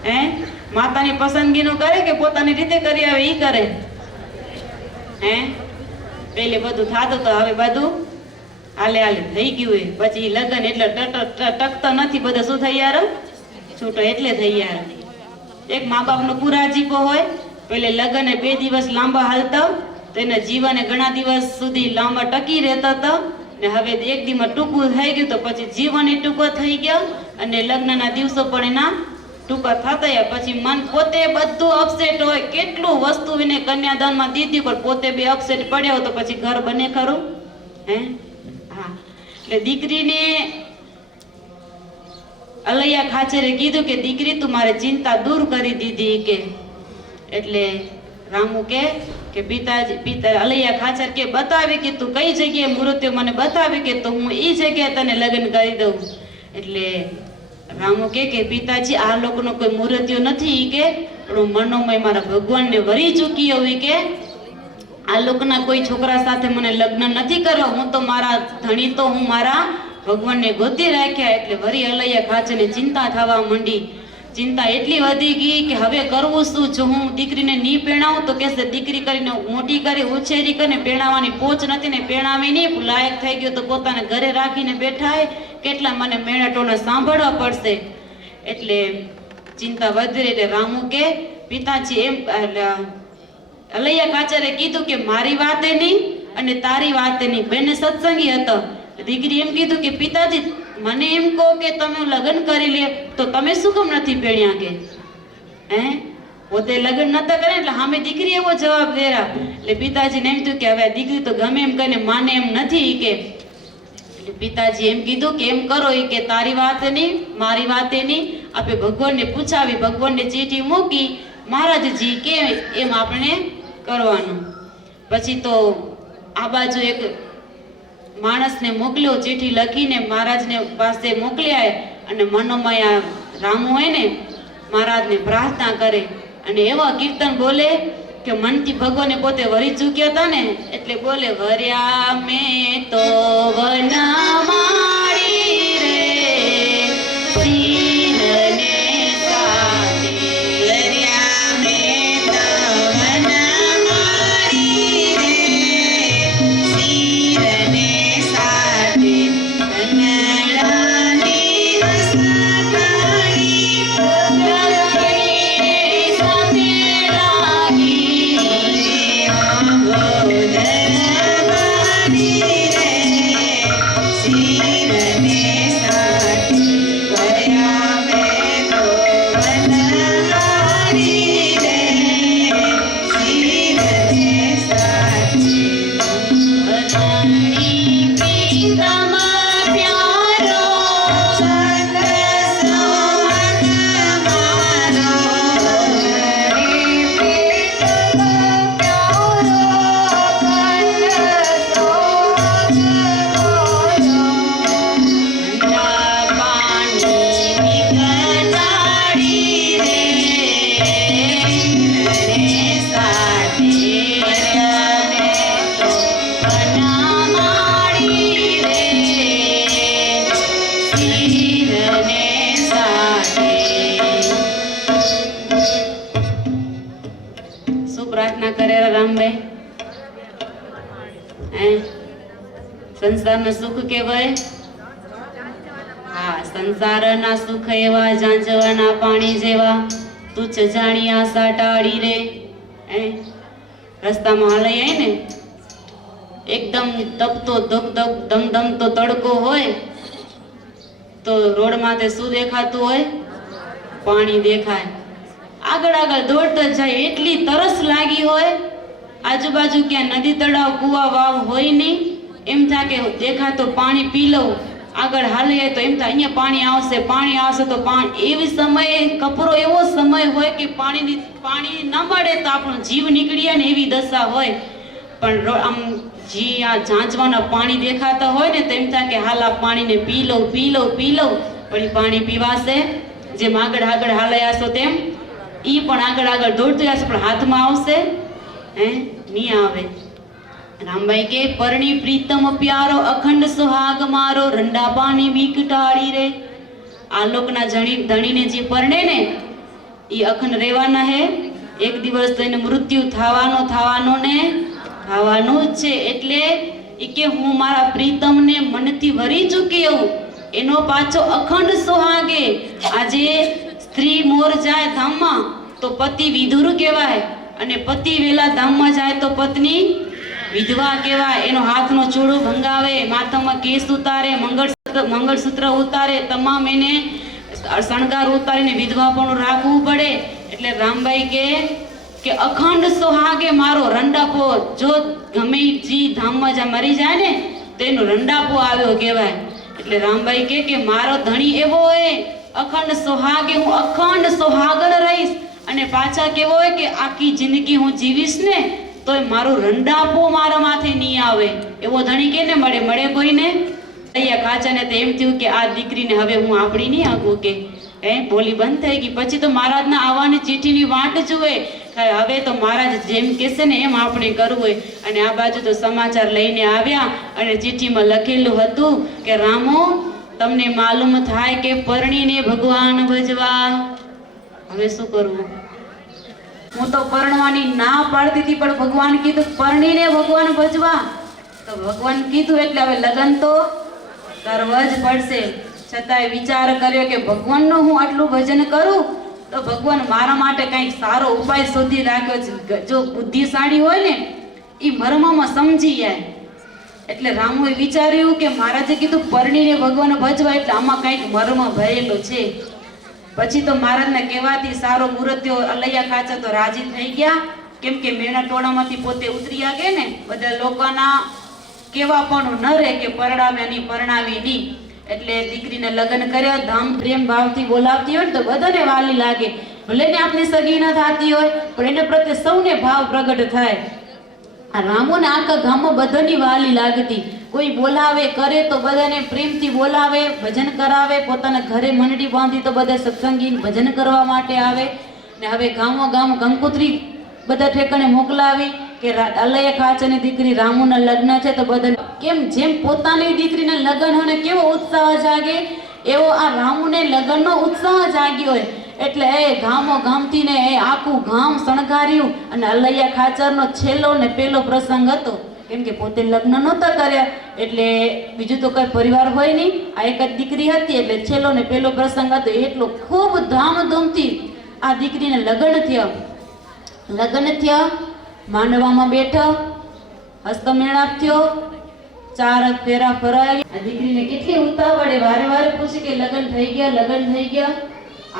હે માતાની પસંદગીનું કરે કે પોતાની રીતે કરી આવે ઈ કરે હે પેલે બધું થાતું તો હવે બધું હાલે હાલે થઈ ગયું હે પછી લગ્ન એટલે ટકતો નથી બધા શું થઈ યાર છૂટો એટલે થઈ યાર એક મા બાપનો પૂરા જીવો હોય પેલે લગ્ન 2 દિવસ લાંબા હાલતા તો એના જીવને ઘણા દિવસ સુધી લાંબા ટકી રહેતા હતા ને હવે એક દીમાં ટૂંકું થઈ ગયું તો પછી જીવન ટૂંકો થઈ ગયો અને લગ્નના દિવસો પણ એના ટૂંકા થતા પછી મન પોતે બધું અપસેટ હોય કેટલું વસ્તુ એને કન્યાદાનમાં દીધી પણ પોતે બી અપસેટ પડ્યો તો પછી ઘર બને ખરું હે હા એટલે દીકરીને અલૈયા ખાચરે કીધું કે દીકરી તું મારે ચિંતા દૂર કરી દીધી કે એટલે રામુ કે પિતા અલૈયા ખાચર કે બતાવે કે તું કઈ જગ્યાએ મૂર્તિઓ મને બતાવે કે તો હું એ જગ્યાએ તને લગ્ન કરી દઉં એટલે રામુ કે પિતાજી આ લોકોનો કોઈ મૂર્તિઓ નથી કે પણ મનોમય મારા ભગવાનને વરી ચૂકી હોવી કે આ લોકોના કોઈ છોકરા સાથે મને લગ્ન નથી કરવા હું તો મારા ધણી તો હું મારા ભગવાનને ગોતી રાખ્યા એટલે વરી અલૈયા ખાચરને ચિંતા થવા માંડી ચિંતા એટલી વધી ગઈ કે હવે કરવું શું જો હું દીકરીને નહીં પેણાવું તો કહેશે દીકરી કરીને મોટી કરી ઉછેરી કરીને પેણાવવાની પોચ નથી ને પેણાવી નહીં લાયક થઈ ગયો તો પોતાને ઘરે રાખીને બેઠા કેટલા મને મેળાટોને સાંભળવા પડશે એટલે ચિંતા વધી એટલે રામુ કે પિતાજી એમ અલૈયા ખાચરે કીધું કે મારી વાતે નહીં અને તારી વાતે નહીં બંને સત્સંગી હતા દીકરી એમ કીધું કે પિતાજી મને એમ કહો કે તમે લગ્ન કરી લે તો તમે શું કેમ નથી પેણ્યા કે હે પોતે લગ્ન નતા કરે એટલે સામે દીકરી એવો જવાબ દેરા એટલે પિતાજીને એમ થયું કે હવે દીકરી તો ગમે એમ કરીને માને એમ નથી કે એટલે પિતાજી એમ કીધું કે એમ કરો કે તારી વાત નહીં મારી વાતે નહીં આપણે ભગવાનને પૂછાવી ભગવાનને ચીઠી મૂકી મહારાજજી કે એમ આપણે કરવાનું પછી તો આ બાજુ એક માણસને મોકલ્યો ચીઠી લખીને મહારાજને પાસે મોકલ્યા અને મનોમય રામુ હોય ને મહારાજને પ્રાર્થના કરે અને એવા કીર્તન બોલે કે મનથી ભગવાને પોતે વરી ચૂક્યા હતા ને એટલે બોલે વર્યા મેં તો વનમાળી રે શીરને સાથે વર્યા મેં તો વનમાળી રે શીરને સાથે કનડાની રસકાળી ગગડી સાથે લાગી ગોદરબારી રે શીરને સાથે વર્યા મેં તો વનમાળી રે શીરને સાથે વનણી પિતામાં પ્યારો ચંદ્ર સોહન મારો વનણી પિતામાં પ્યારો ચંદ્ર સોહન મારો પાણી વિકટાડી રે સાથે વર્યાને તો વનમાળી રે શીરને સાથે શું પ્રાર્થના કરે રામભાઈ હે સંસારનું સુખ કહેવાય હા સંસારના સુખ એવા ઝાંઝવાના પાણી જેવા તુચ્છ જાણી આશા ટાળી રે હે રસ્તામાં હાલાઈ આય ને એકદમ તપતો ધક ધક ધમ ધમ તો તડકો હોય તો રોડમાં તે શું દેખાતું હોય પાણી દેખાય આગળ આગળ દોડતા જાય એટલી તરસ લાગી હોય આજુબાજુ ક્યાં નદી તળાવ કુવા વાવ હોય નહીં એમ થાય કે દેખાતો પાણી પી લઉં આગળ હાલીએ તો એમ થાય અહીંયા પાણી આવશે તો પાણી એવી સમયે કપરો એવો સમય હોય કે પાણી ન મળે તો આપણો જીવ નીકળી જાય ને એવી દશા હોય પણ આમ જી આ ઝાંચવાના પાણી દેખાતા હોય ને તેમ થાય કે હાલ આ પાણીને પી લઉં પણ એ પાણી પીવાશે જેમ આગળ હાલાયા છો તેમ ઈ પણ આગળ દોડતું જશે પણ હાથમાં આવશે હે નહીં આવે રામભાઈ કે પરણી પ્રીતમ પ્યારો અખંડ સુહાગ મારો રંડા પાણી વિકટાળી રે આ લોકના ધણીને જે પરણે ને એ અખંડ રહેવાના હે. એક દિવસ તો એને મૃત્યુ થવાનું ને થવાનું જ છે. એટલે એ કે હું મારા પ્રીતમને મનથી વરી ચૂકી એવું એનો પાછો અખંડ સોહાગે. આજે સ્ત્રી મોર જાય ધામમાં તો પતિ વિધુર કહેવાય, અને પતિ વેલા ધામમાં જાય તો પત્ની વિધવા કહેવાય. એનો હાથનો ચૂડો ભંગાવે, માથામાં કેસ ઉતારે, મંગળસૂત્ર ઉતારે, તમામ એને શણગાર ઉતારીને વિધવા પણ રાખવું પડે. એટલે રામબાઈ કે અખંડ સોહાગે મારો રંડાપો. જો ગમે જી ધામમાં જા મરી જાય ને તો એનો રંડાપો આવ્યો કહેવાય. એટલે રામબાઈ કે મારો ધણી એવો હોય અખંડ સોહાગે, હું અખંડ સોહાગણ રહીશ. અને પાછા કેવો હોય કે આખી જિંદગી હું જીવીશ ને તો મારો રંડાપો મારા માથે નહીં આવે. એવો ધણી કેને મળે કોઈને? અહીંયા કાચાને તો એમ થયું કે આ દીકરીને હવે હું આપણી નહીં આગું કે બોલી બંધ થઈ ગઈ. પછી તો મહારાજના આવવાની ચીઠીની વાટ જુએ. હવે તો મહારાજ જેમ કહેશે ને એમ આપણે કરવું હોય. અને આ બાજુ તો સમાચાર લઈને આવ્યા અને ચીઠીમાં લખેલું હતું કે રામો તમને માલુમ થાય કે પરણીને ભગવાન ભજવા. હવે શું કરવું? હું તો પરણવાની ના પાડતી હતી, પણ ભગવાન કીધું પરણીને ભગવાન ભજવા. તો ભગવાન કીધું એટલે હવે લગ્ન તો કરવા જ પડશે. છતાંય વિચાર કર્યો કે ભગવાનનું હું આટલું ભજન કરું તો ભગવાન મારા માટે કંઈક સારો ઉપાય શોધી રાખ્યો છે. જો બુદ્ધિશાળી હોય ને એ મર્મમાં સમજી જાય. એટલે રામોએ વિચાર્યું કે મહારાજે કીધું પરણીને ભગવાન ભજવા, એટલે આમાં કંઈક મર્મ ભરેલો છે. પછી તો મહારાજને કહેવાથી સારો મુહૂર્ત્યો અલૈયા ખાચર તો રાજી થઈ ગયા. કેમ કે મેણા ટોળામાંથી પોતે ઉતરી ગયા ને બધા લોકોના કેવા પણ ન રહે કે પરણાવ્યા નહીં, પરણાવી નહીં. એટલે દીકરીને લગ્ન કર્યા. ધામ પ્રેમ ભાવથી બોલાવતી હોય તો બધાને વાલી લાગે. ભલે ને આપની સગી ન થતી હોય પણ એને પ્રત્યે સૌને ભાવ પ્રગટ થાય. આ રામોને આખા ગામમાં બધાની વાલી લાગતી. કોઈ બોલાવે કરે તો બધાને પ્રેમથી બોલાવે, ભજન કરાવે. પોતાના ઘરે મંડળી બાંધી તો બધા સત્સંગી ભજન કરવા માટે આવે. ને હવે ગામ કંકોત્રી બધા ઠેકાણે મોકલાવી કે અલૈયા ખાચરની દીકરી રામુના લગ્ન છે. તો બધા કેમ જેમ પોતાની દીકરીના લગ્ન હોય ને કેવો ઉત્સાહ જાગે એવો આ રામુને લગ્નનો ઉત્સાહ જાગ્યો હોય. એટલે એ ગામથી ને એ આખું ગામ શણગાર્યું. અને અલૈયા ખાચરનો છેલ્લો ને પહેલો પ્રસંગ હતો. કેમ કે પોતે લગ્ન નહોતા કર્યા એટલે બીજું તો કઈ પરિવાર હોય નહીં. આ એક જ દીકરી હતી એટલે છેલ્લો ને પહેલો પ્રસંગ હતો. એટલો ખૂબ ધામધૂમથી આ દીકરીને લગ્ન થયા. માંડવામાં બેઠો, હસ્તમેળાપ થયો, 4 ફેરા ફરાય. આ દીકરીને કેટલી ઉતાવળે વારે પૂછે કે લગ્ન થઈ ગયા.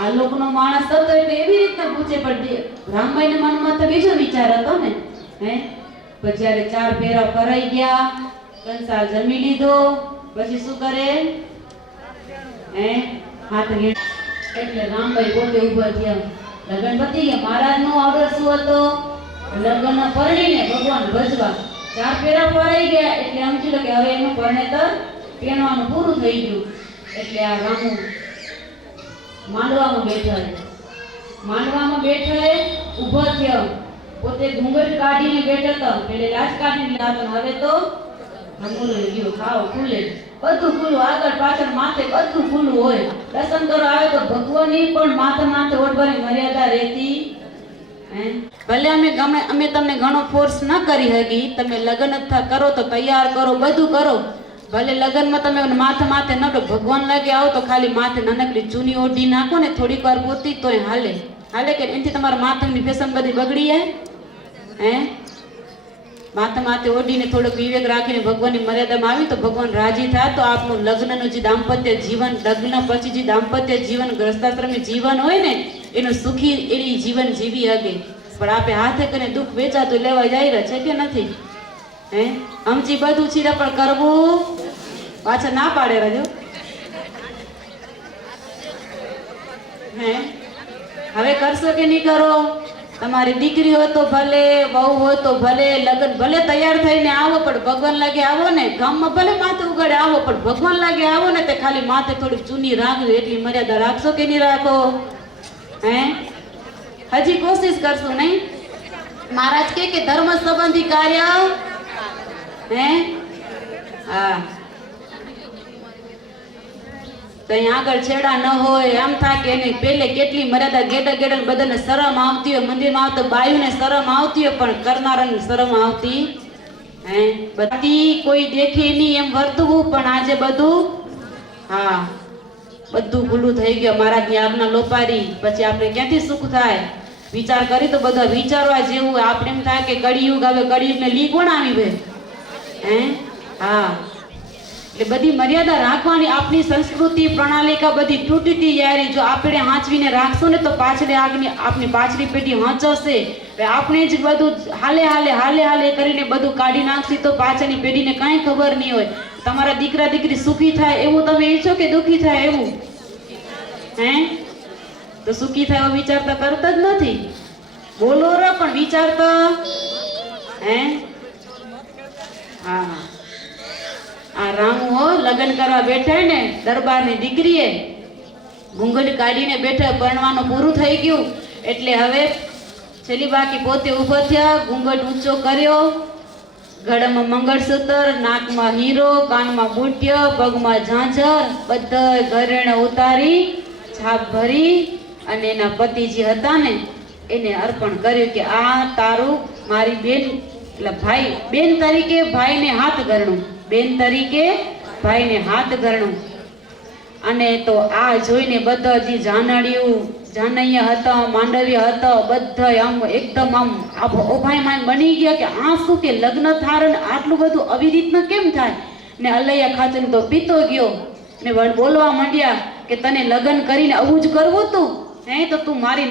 આ લોકનો માણસ હતો એટલે એવી રીતના પૂછે. પણ રામભાઈના મનમાં તો બીજો વિચાર હતો ને. પછી જ્યારે 4 ફેરા ફરાઈ ગયા, કંસાર જમી લીધો, પછી શું કરે? હાથ એટલે રામભાઈ પોતે ઉભા થયા. લગ્ન પતી ગયા. મહારાજનો ઓર્ડર શું હતો? લગ્ન પરણીને ભગવાન ભજવા. 4 ફેરા ફરાઈ ગયા એટલે સમજી લો કે હવે એનું પરણેતર પહેરવાનું પૂરું થઈ ગયું. એટલે આ રામુ માંડવામાં બેઠા ઊભા થયા. પોતે ઘૂંઘટ કાઢીને બેઠા હતા. પેલે લાજ કાઢીને લાવતા, હવે તો હમુલું ગયું. ખાવ ખુલે, બધું ખુલ્લું, આગળ પાછળ માથે બધું ખુલ્લું હોય. દર્શન કરવા આવે તો ભગવાનની પણ માથે ઓઢવાની મર્યાદા રહેતી. ભલે અમે તમને ઘણો ફોર્સ ન કરી હકી. તમે લગ્ન કરો તો તૈયાર કરો, બધું કરો. ભલે લગ્નમાં તમે માથે ન કરો, ભગવાન લાગે આવો તો ખાલી માથે નાનકડી ચૂની ઓઢી નાખો ને થોડીક વાર પોતી તોય હાલે કે એનાથી તમારા માથાની ફેશન બધી બગડી જાય. માથે ઓઢીને થોડોક વિવેક રાખીને ભગવાનની મર્યાદામાં આવી તો ભગવાન રાજી થાય. તો આપનું લગ્નનું જે દાંપત્ય જીવન, લગ્ન પછી જે દાંપત્ય જીવન, ગ્રસ્તાશ્રમી જીવન હોય ને એનું સુખી એની જીવન જીવી શકે. પણ આપે હાથે કરીને દુઃખ વેચાતું લેવા જાય છે કે નથી? સમજી બધું છે પણ કરવું પાછા ના પાડે રજો. હવે કરશો કે નહીં કરો? તમારી દીકરી હોય તો ભલે, વહુ હોય તો ભલે, લગ્ન ભલે તૈયાર થઈને આવો પણ ભગવાન લાગે આવો ને. ગામમાં ભલે માથે ઉગાડે આવો પણ ભગવાન લાગે આવો ને તે ખાલી માથે થોડીક ચૂની રાખજો. એટલી મર્યાદા રાખશો કે નહીં રાખો? હજી કોશિશ કરશું નહીં? મહારાજ કે ધર્મ સંબંધી કાર્ય હા તો અહીંયા આગળ છેડા ન હોય એમ થાય કે એને પેલે કેટલી મર્યાદા ગેડા ગેડા બધાને શરમ આવતી હોય, મંદિરમાં આવતો બાયુને શરમ આવતી હોય પણ કરનારાને શરમ આવતી હે બધી કોઈ દેખે નહીં એમ વર્તવું. પણ આજે બધું હા બધું ભૂલું થઈ ગયું. મહારાજની આજ્ઞા લોપારી પછી આપણે ક્યાંથી સુખ થાય? વિચાર કરી તો બધા વિચારવા જેવું. આપણે એમ થાય કે કળિયુગ આવે, કળિયુગને લી કોણ આવી બે હે હા એટલે બધી મર્યાદા રાખવાની. આપણી સંસ્કૃતિ પ્રણાલિકા બધી તૂટતી યારી. જો આપણે હાંચવીને રાખશું ને તો પાછળ આપણી પાછલી પેઢી હાંચવશે. આપણે જ બધું હાલે હાલે હાલે હાલે કરીને બધું કાઢી નાખશી તો પાછળની પેઢીને કાંઈ ખબર નહીં હોય. તમારા દીકરા દીકરી સુખી થાય એવું તમે ઈચ્છો કે દુઃખી થાય એવું હે? તો સુખી થાય એવો વિચાર તો કરતા જ નથી. બોલો રે પણ વિચારતા હે હા આ રામુ હો લગ્ન કરવા બેઠા ને દરબારની દીકરીએ ઘૂંઘટ કાઢીને બેઠા. પરણવાનું પૂરું થઈ ગયું એટલે હવે છેલ્લી બાકી પોતે ઊભો થયા, ઘૂંઘટ ઊંચો કર્યો, ગળામાં મંગળસૂત્ર, નાકમાં હીરો, કાનમાં બુટ્ય, પગમાં ઝાંઝર, બધા ઘરેણા ઉતારી છાપ ભરી અને એના પતિ જે હતા ને એને અર્પણ કર્યું કે આ તારું મારી બેન એટલે ભાઈ બેન તરીકે ભાઈને હાથ ગરણું, બેન તરીકે ભાઈને હાથ ગરણું. અને તો આ જોઈને બધા જે જાનૈયા હતા, માંડવ્ય હતા, બધા આમ એકદમ આમ ઓભાયમાન બની ગયા કે આ શું કે લગ્ન થારણ આટલું બધું આવી રીતના કેમ થાય? ને અલૈયા ખાચર તો પીતો ગયો ને બોલવા માંડ્યા કે તને લગ્ન કરીને આવું જ કરવું તું હે? તો તું મારી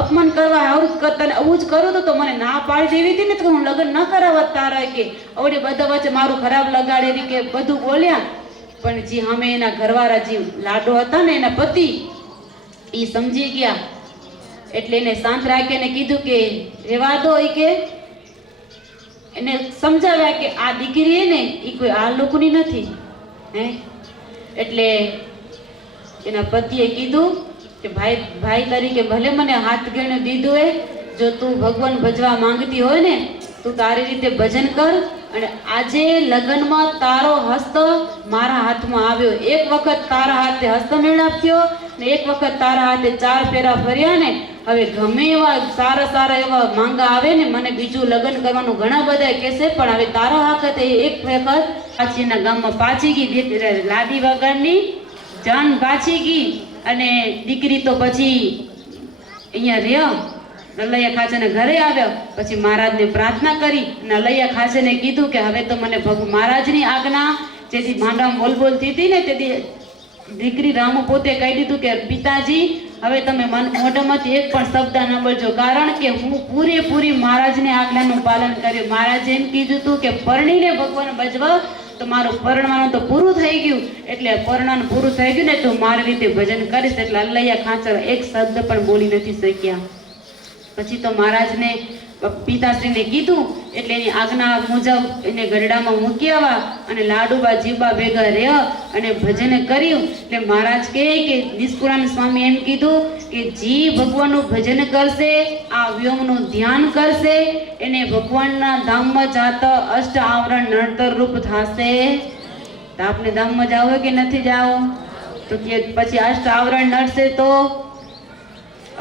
અપમાન કરવા આવું તને આવું જ કરું તો મને ના પાડી દેવી હતી ને તો હું લગ્ન ન કરાવત તારા કે આવડે બધા વચ્ચે મારું ખરાબ લગાડેલી કે બધું બોલ્યા. પણ જે અમે એના ઘરવાળા જે લાડો હતા ને એના પતિ એ સમજી ગયા એટલે એને શાંત રાખીને કીધું કે રેવા દો. કે એને સમજાવ્યા કે આ દીકરી ને એ કોઈ આ લોકોની નથી હે. એટલે એના પતિએ કીધું કે ભાઈ તરીકે ભલે મને હાથ ગેણું દીધું હે, જો તું ભગવાન ભજવા માંગતી હોય ને તું તારી રીતે ભજન કર. અને આજે લગ્નમાં તારો હસ્ત મારા હાથમાં આવ્યો. એક વખત તારા હાથે હસ્ત મેળવ્યો ને એક વખત તારા હાથે 4 ફેરા ફર્યા ને હવે ગમે એવા સારા એવા માંગા આવે ને મને બીજું લગ્ન કરવાનું ઘણા બધા કહેશે પણ હવે તારા હાથે એક વખત પાછી એના ગામમાં પાછી ગઈ. લાદી વગરની જાન પાછી ગઈ અને દીકરી તો પછી અહીંયા રહ્યો. અલૈયા ખાચરના ઘરે આવ્યો પછી મહારાજને પ્રાર્થના કરી અને અલૈયા ખાચરને કીધું કે હવે તો મને મહારાજની આજ્ઞા જેથી માંડવામાં બોલ થતી ને તેથી દીકરી રામુ પોતે કહી દીધું કે પિતાજી હવે તમે મોઢામાંથી એક પણ શબ્દ ન બોલજો કારણ કે હું પૂરેપૂરી મહારાજની આજ્ઞાનું પાલન કર્યું. મહારાજે એમ કીધું હતું કે પરણીને ભગવાન ભજવા તો મારું પરણવાનું તો પૂરું થઈ ગયું એટલે પરણવાનું પૂરું થઈ ગયું ને તો મારી રીતે ભજન કરીશ. એટલે અલૈયા ખાચર એક શબ્દ પણ બોલી નથી શક્યા. પછી તો મહારાજને પિતાશ્રીને કીધું એટલે એની આજ્ઞા મુજબ એને ગરડામાં મૂકી આવ્યા અને લાડુબા જીબા ભેગા રહ્યા અને ભજન કર્યું. એટલે મહારાજ કહે કે નિષ્કુળાનંદ સ્વામી એમ કીધું કે જી ભગવાનનું ભજન કરશે, આ વ્યોમનું ધ્યાન કરશે એને ભગવાનના ધામમાં જાતા અષ્ટ આવરણ નડતર રૂપ થશે. તો આપણે ધામમાં જાવ કે નથી જાવ? તો કે પછી અષ્ટ આવરણ નડશે તો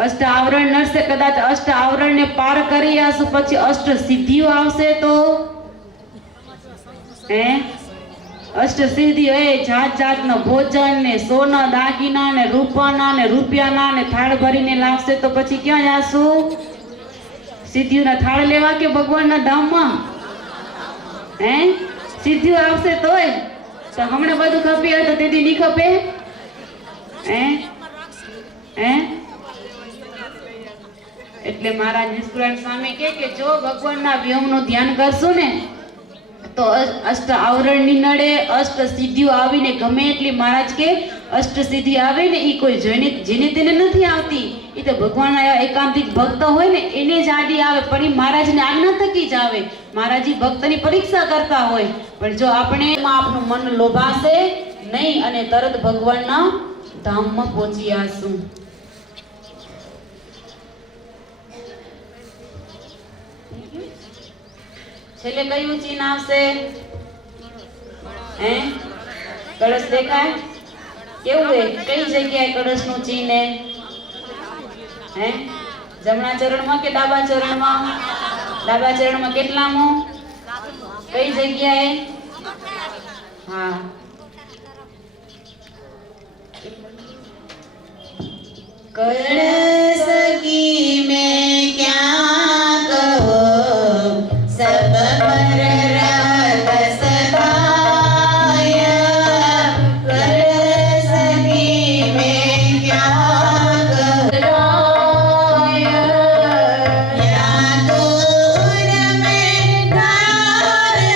અષ્ટ આવરણ નડશે. કદાચ અષ્ટ આવરણને પાર કરી આવશું પછી અષ્ટ સિદ્ધિઓ આવશે તો હે અષ્ટ સિદ્ધિઓ એ જાત જાતનો ભોજન ને સોના દાગીના ને રૂપાના ને રૂપિયાના ને થાળ ભરીને લાવશે તો પછી ક્યાં જાશું? સિદ્ધિઓના થાળ લેવા કે ભગવાનના ધામમાં હે? સિદ્ધિઓ આવશે તોય તો હમણાં બધું ખપી હોય તો તેથી નહીં ખપે હે હે? એટલે મહારાજ નિષ્કુળાનંદ સ્વામી કે જો ભગવાનના વ્યોમનું ધ્યાન કરશું ને તો અષ્ટ આવરણની નડે, અષ્ટ સિદ્ધિઓ આવીને ગમે એટલી મહારાજ કે અષ્ટ સિદ્ધિ આવે ને એ કોઈ જેને તેને નથી આવતી. એ તો ભગવાનના એકાંતિક ભક્ત હોય ને એને જ આડી આવે પણ એ મહારાજની આજ્ઞા થકી જ આવે. મહારાજ ભક્તની પરીક્ષા કરતા હોય પણ જો આપણે આપણું મન લોભાશે નહીં અને તરત ભગવાનના ધામમાં પહોંચી આવશું. છેલ્લે કયું ચિહ્ન આવશે? હે કળશ દેખાય? કેવું હે? કઈ જગ્યાએ કળશનું ચિહ્ન હે? હે? જમણા ચરણમાં કે ડાબા ચરણમાં? ડાબા ચરણમાં કેટલામું? કઈ જગ્યાએ? હા, कलश की मैं क्या कहूँ सब पर रहत सदाय कलश की मैं क्या कहूँ या दूर में धार दे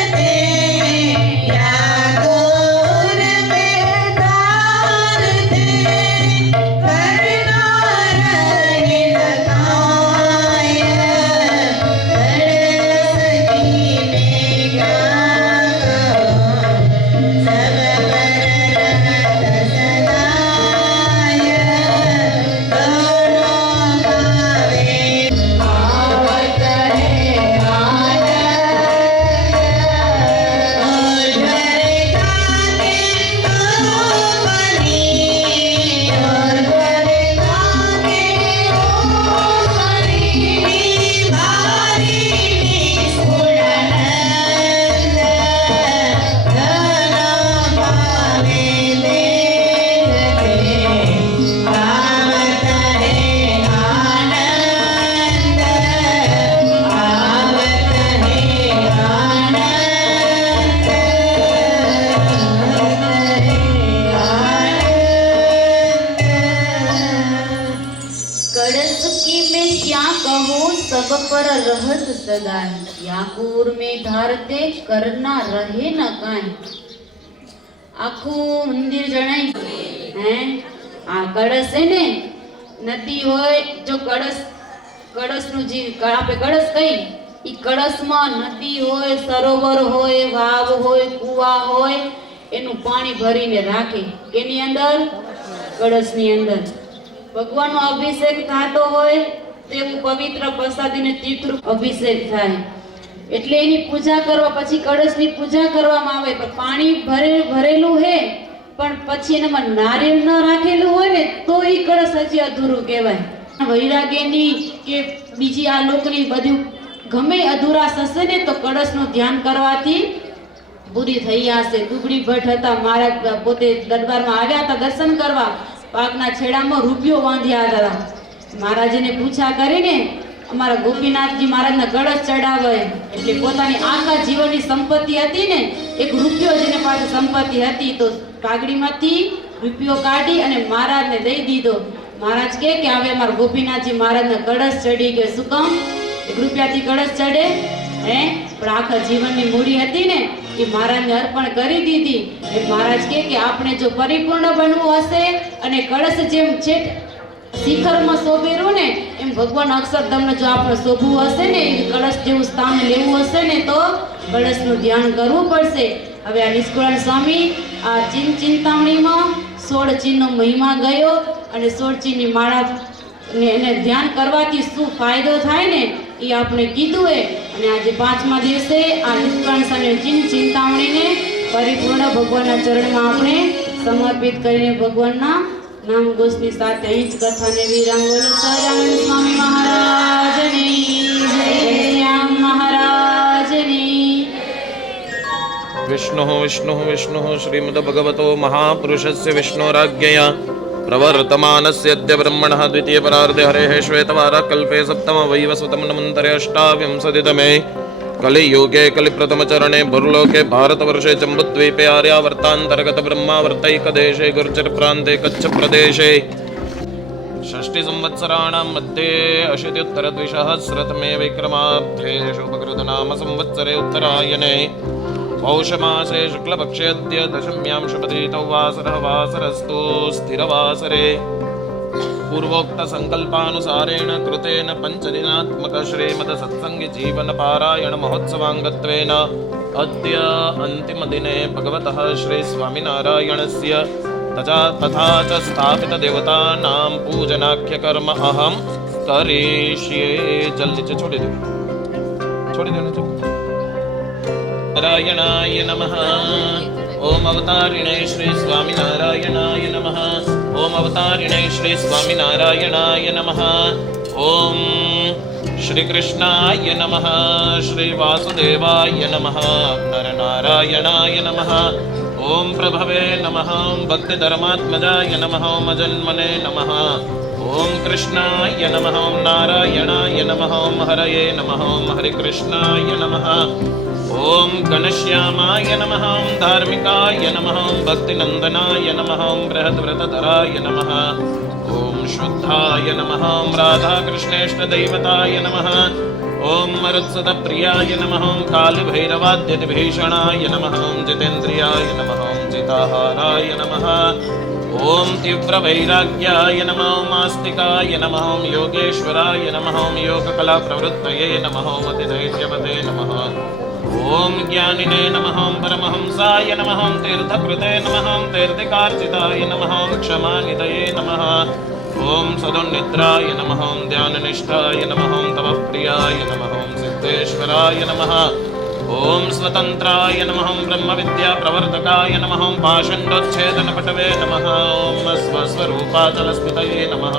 या दूर में धार दे करना रहे लगाय कलश की मैं क्या कहूँ सब पर रहत सदाय दोनों गावे आवत है आनंद और घर गाने गोपनी और घर गाने गोपनी भारी निष्कुलानंद दोनों गावे देख के आवत है आनंद आवत कलश की मैं क्या कहूँ सब पर रहत सदाय याकूर में धारते करना रहे न काई આખું મંદિર જણાય હે આ કળશ છે ને નદી હોય જો કળશનું જે આપણે કળશ કઈ ઈ કળશમાં નદી હોય સરોવર હોય વાવ હોય કુવા હોય એનું પાણી ભરીને રાખે કેની અંદર કળશની અંદર ભગવાનનો અભિષેક થતો હોય તેવું પવિત્ર પ્રસાદીને તીર્થ અભિષેક થાય એટલે એની પૂજા કરવા પછી કળશની પૂજા કરવામાં આવે પણ પાણી ભરેલું હે પણ પછી એનામાં નારિયેળ ન રાખેલું હોય ને તો ઈ કળશ હજી અધૂરું કહેવાય વૈરાગ્યની કે બીજી આ લોકની બધું ગમે અધૂરાશ હશે ને તો કળશનું ધ્યાન કરવાથી પૂરી થઈ જશે દુબળી ભટ્ટ હતા મહારાજ પોતે દરબારમાં આવ્યા હતા દર્શન કરવા પાકના છેડામાં રૂપિયો બાંધ્યા હતા મહારાજને પૂછા કરીને અમારા ગોપીનાથજી મહારાજના કળશ ચડાવે એટલે પોતાની આખા જીવનની સંપત્તિ હતી ને એક રૂપિયો જેને પાસે સંપત્તિ હતી તો પાઘડીમાંથી રૂપિયો કાઢી અને મહારાજને દઈ દીધો મહારાજ કે હવે અમારા ગોપીનાથજી મહારાજના કળશ ચડી ગયો શું કામ એક રૂપિયાથી કળશ ચડે હે પણ આખા જીવનની મૂડી હતી ને એ મહારાજને અર્પણ કરી દીધી એ મહારાજ કે આપણે જો પરિપૂર્ણ બનવું હશે અને કળશ જેમ છે શિખરમાં શોભેલું ને એમ ભગવાન અક્ષરધામને જો આપણે શોભવું હશે ને એ કળશ જેવું સ્થાન લેવું હશે ને તો કળશનું ધ્યાન કરવું પડશે હવે આ નિષ્કુળાન સ્વામી આ ચિંતામણીમાં 16 ચિહ્નનો મહિમા ગયો અને 16 ચિહ્નની માળા ને એને ધ્યાન કરવાથી શું ફાયદો થાય ને એ આપણે કીધું હે અને આજે 5મા દિવસે આ નિષ્કુળાન સ્વામી ચિંતામણીને પરિપૂર્ણ ભગવાનના ચરણમાં આપણે સમર્પિત કરીને ભગવાનના નામ ઘોષની સાથે અહીં જ કથાને વિરામ બોલો સહજાનંદ સ્વામી મહારાજની જય શ્યામ મહારાજની विष्णुः विष्णुः विष्णुः श्रीमद्भगवतो महापुरुषस्य विष्णोराज्ञया प्रवर्तमानस्य अद्य ब्रह्मणः द्वितीयपरार्धे हरेः श्वेतवाराकल्पे सप्तमवैवस्वतमन्वन्तरे अष्टाविंशतितमे कलियुगे कलिप्रथमचरणे भूर्लोके भारतवर्षे जम्बुद्वीपे आर्यावर्तान्तर्गत ब्रह्मावर्तैकदेशे गुर्जरप्रान्ते कच्छप्रदेशे षष्टिसंवत्सराणां मध्ये अशीत्युत्तरद्विसहस्रतमे विक्रमाब्धे शुभकृतनाम संवत्सरे उत्तरायणे पौषमासे शुक्लपक्षे अद्य दशम्यां शुभतिथौ वासरः वासरस्तु स्थिरवासरे पूर्वोक्तसङ्कल्पानुसारेण कृतेन पञ्चदिनात्मक श्रीमद्सत्सङ्गजीवनपारायणमहोत्सवाङ्गत्वेन अद्य अन्तिमदिने भगवतः श्रीस्वामिनारायणस्य तथा च स्थापितदेवतानां पूजनाख्यकर्म अहं करिष्ये। जल्दी से छोड़ दो नारायणाय नमः। ओम अवतारिणे श्री स्वामिनारायणाय नमः। ओम अवतारिणे श्री स्वामिनारायणाय नमः। ओम श्री कृष्णाय नमः। श्री वासुदेवाय नमः। नरनारायणाय नमः। ओम प्रभवे नमः। भक्ति धर्मात्मजाय नमः। अजन्मने नमः। ओम कृष्णाय नमः। नारायणाय नमः। हरये नमः। हरिकृष्णाय नमः। ओम गणश्यामाय नमः। धार्मिकाय नमः। भक्तिनंदनाय नमः। बृहद्व्रतधराय नमः। ओम शुद्धाय नमः। राधाकृष्णेष्टदैवताय नमः। ओम मरुत्सदप्रियाय नमः। कालभैरवाद्यतिभीषणाय नमः। जितेन्द्रियाय नमः। जिताहाराय नमः। ओम तीव्रवैराग्याय नमः। आस्तिकाय नमः। योगेश्वराय नमः। योगकलाप्रवृत्तये नमः। मतिधैर्यवते नमः। ओम ज्ञानिने नमः। परमहंसाय नमः। तीर्थकृते नमः। तीर्थिकार्चिताय नमः। क्षमानिधये नमः। ओम सदुन्निद्राय नमः। ध्याननिष्ठाय नमः। तवप्रियाय नमः। सिद्धेश्वराय नमः। ओम स्वतंत्राय नमः। ब्रह्मविद्याप्रवर्तकाय नमः। पाषण्डोच्छेदनपटवे नमः। ओम स्वस्वरूपाचलस्मितये नमः।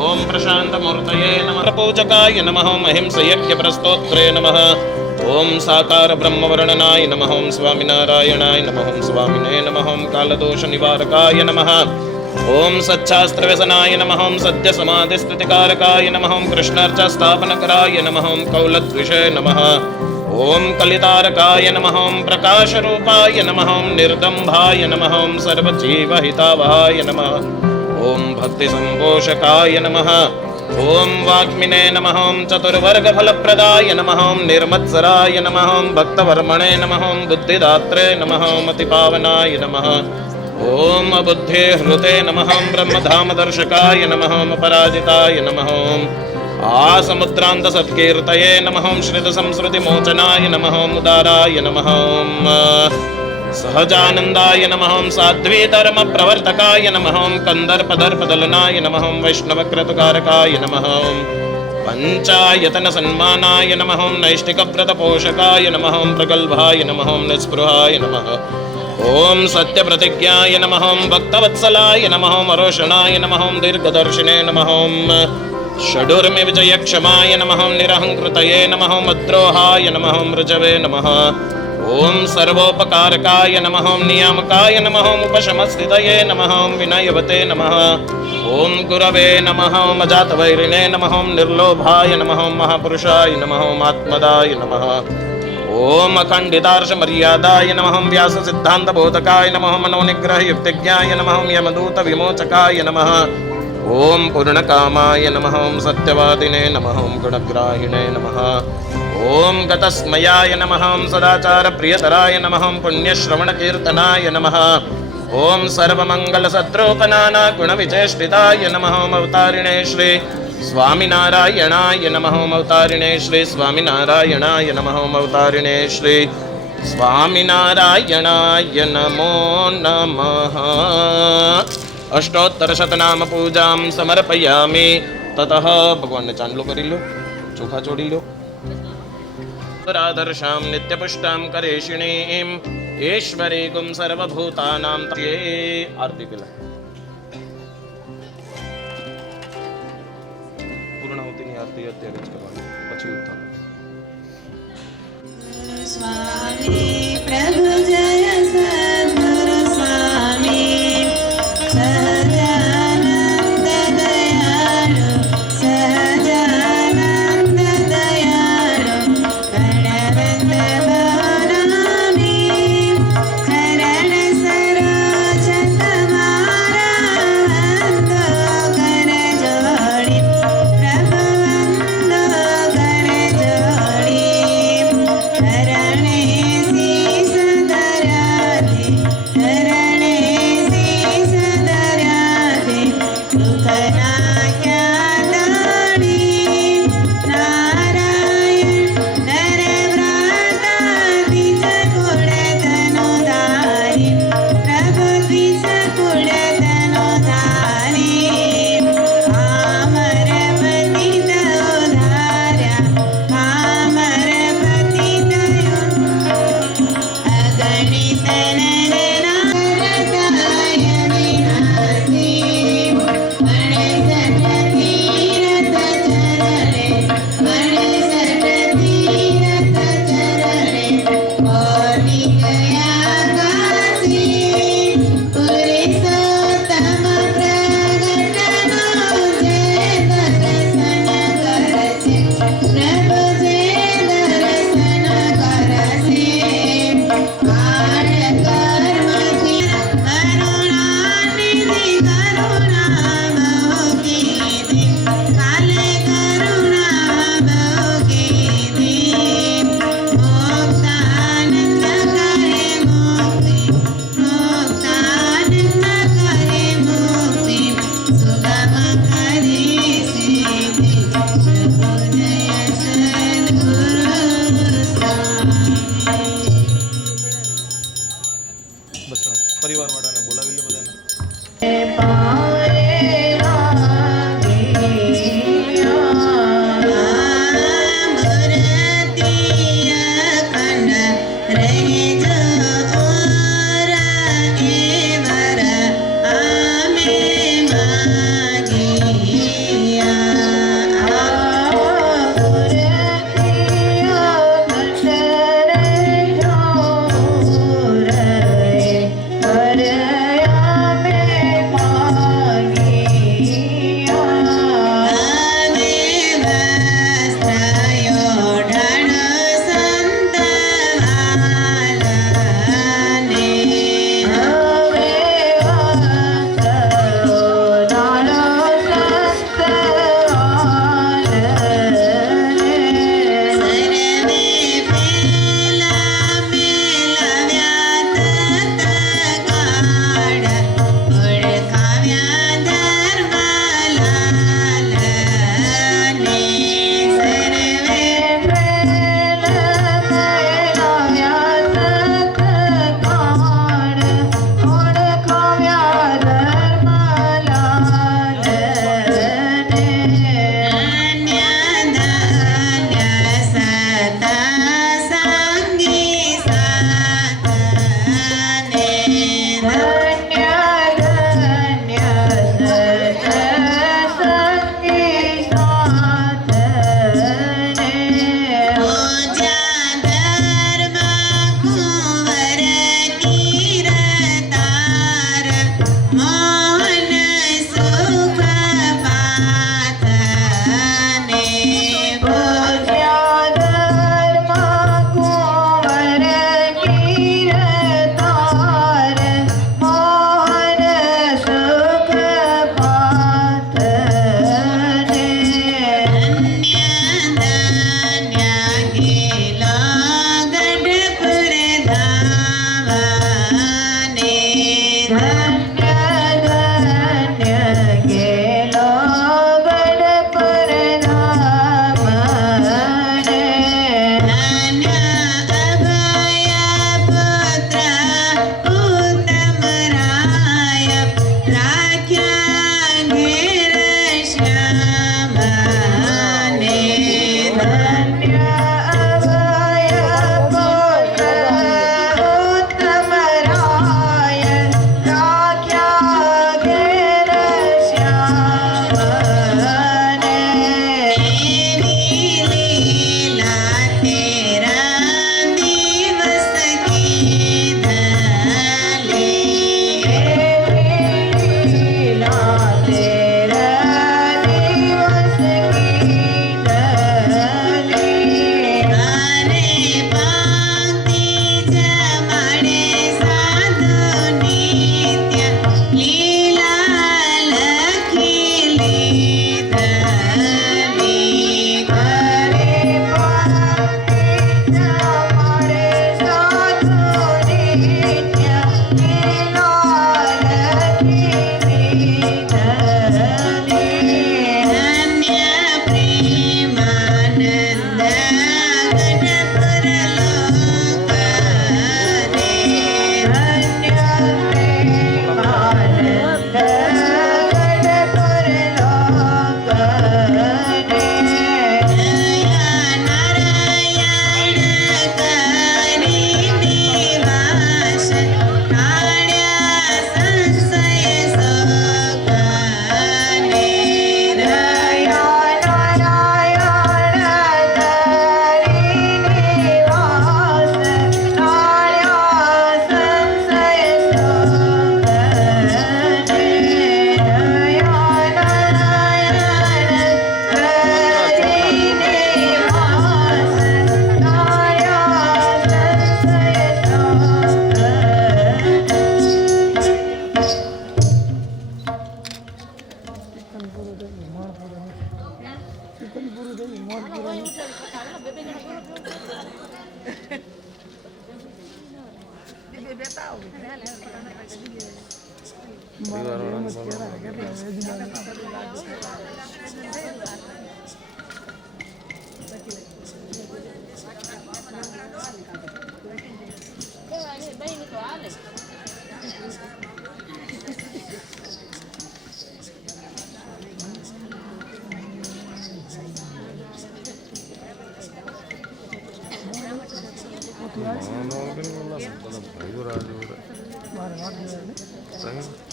ओम प्रशान्तमूर्तये नमः। पूजकाय नमः। महिंसयज्ञप्रस्तोत्रे नमः। ओम साकार ब्रह्मवर्णनाय नमः। ओम स्वामिनारायणाय नमः। ओम स्वामिने नमः। ओम कालदोषनिवारकाय नमः। ओम सच्छास्त्रव्यसनाय नमः। ओम सद्यसमाधिस्थितिकारकाय नमः। ओम कृष्णार्चस्थापनकराय नमः। ओम कौलद्विषे नमः। ओम कलितारकाय नमः। ओम प्रकाशरूपाय नमः। ओम निर्दम्भाय नमः। ओम सर्वजीवहितावहाय नमः। ओम भक्तिसम्पोषकाय नमः। ओम वाग्मिने नमः। ओम चतुर्वर्गफलप्रदाय नमः। ओम निर्मत्सराय नमः। ओम भक्तवर्मणे नमः। ओम बुद्धिदात्रे नमः। ओम अतिपावनाय नमः। ओम बुद्धिहृते नमः। ओम ब्रह्मधामदर्शकाय नमः। ओम पराजिताय नमः। ओम आसमुद्रान्तसत्कीर्तये नमः। ओम श्रितसंस्कृतिमोचनाय नमः। ओम उदाराय नमः। ओम सहजानन्दाय नमः। ओम साध्वीधर्मप्रवर्तकाय नमः। ओम कन्दर्पदर्पदलनाय नमः। ओम वैष्णवक्रतुकारकाय नमः। ओम पञ्चायतनसन्मानाय नमः। ओम नैष्ठिकव्रतपोषकाय नमः। ओम प्रगल्भाय नमः। ओम निस्पृहाय नमः। ओम सत्यप्रतिज्ञाय नमः। ओम भक्तवत्सलाय नमः। ओम अरोषणाय नमः। ओम दीर्घदर्शिने नमः। ओम षडूर्मि विजयक्षमाय नमः। ओम निरहङ्कृतये नमः। ओम अद्रोहाय नमः। ओम ऋजवे नमः। ओम सर्वोपकारकाय नमः। ओम नियामकाय नमः। ओम उपशमस्थितये नमः। ओम विनयवते नमः। ओम गुरवे नमः। ओम अजातवैरिणे नमः। ओम निर्लोभाय नमः। ओम महापुरुषाय नमः। ओम आत्मदाय नमः। ओम अखण्डितार्षमर्यादाय नमः। ओम व्याससिद्धान्तबोधकाय नमः। मनोनिग्रहयुक्तिज्ञाय नमः। ओम यमदूतविमोचकाय नमः। ओम पूर्णकामाय नमः। ओम सत्यवादिने नमः। ओम गुणग्राहिणे नमः। ओम गतस्मयाय नमः। ओम सदाचारप्रियतराय नमः। ओम पुण्यश्रवणकीर्तनाय नमः। ओम सर्वमङ्गलसद्रूपनाना गुणविचेष्टिताय नमः। ओम अवतारिणे श्री स्वामिनारायणाय नमः। ओम अवतारिणे श्री स्वामिनारायणाय नमः। ओम अवतारिणे श्री स्वामिनारायणाय नमो नमः। अष्टोत्तरशतनाम पूजां समर्पयामि। ततः भगवान ने चांदलो करी लो, चोखा चोड़ी लो। राधर्षां नित्यपुष्टां करेशिणीं ईश्वरीगुं सर्वभूतानां ये आरती पिला પૂર્ણાહુતિની આરતી અત્યારે જ કરવાની, પછી ઉત્થાન. स्वामी प्रभु जय सद्गुरु स्वामी सहजानंद दयाळु सहजानंद दयाळु गणवंत भवनामी चरण सरोज तुम्हारा वंदो कर जोड़ी प्रभु वंदो कर जोड़ी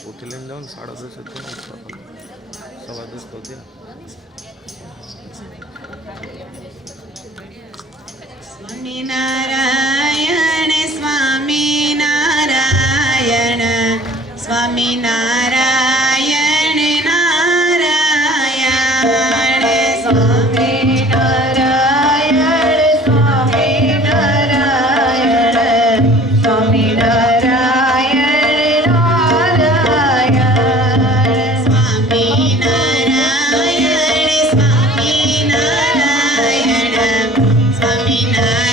ઉઠી લઈને જાઓ ને 10:30 સવા 10 તો ત્યાં સ્વામિનારાયણ સ્વામિનારાયણ સ્વામિનારાયણ નારાયણ સ્વામિનારાયણ સ્વામિનારાયણ સ્વામિનારાયણ નારાયણ સ્વામિનારાયણ સ્વામિનારાયણ સ્વામિનારાયણ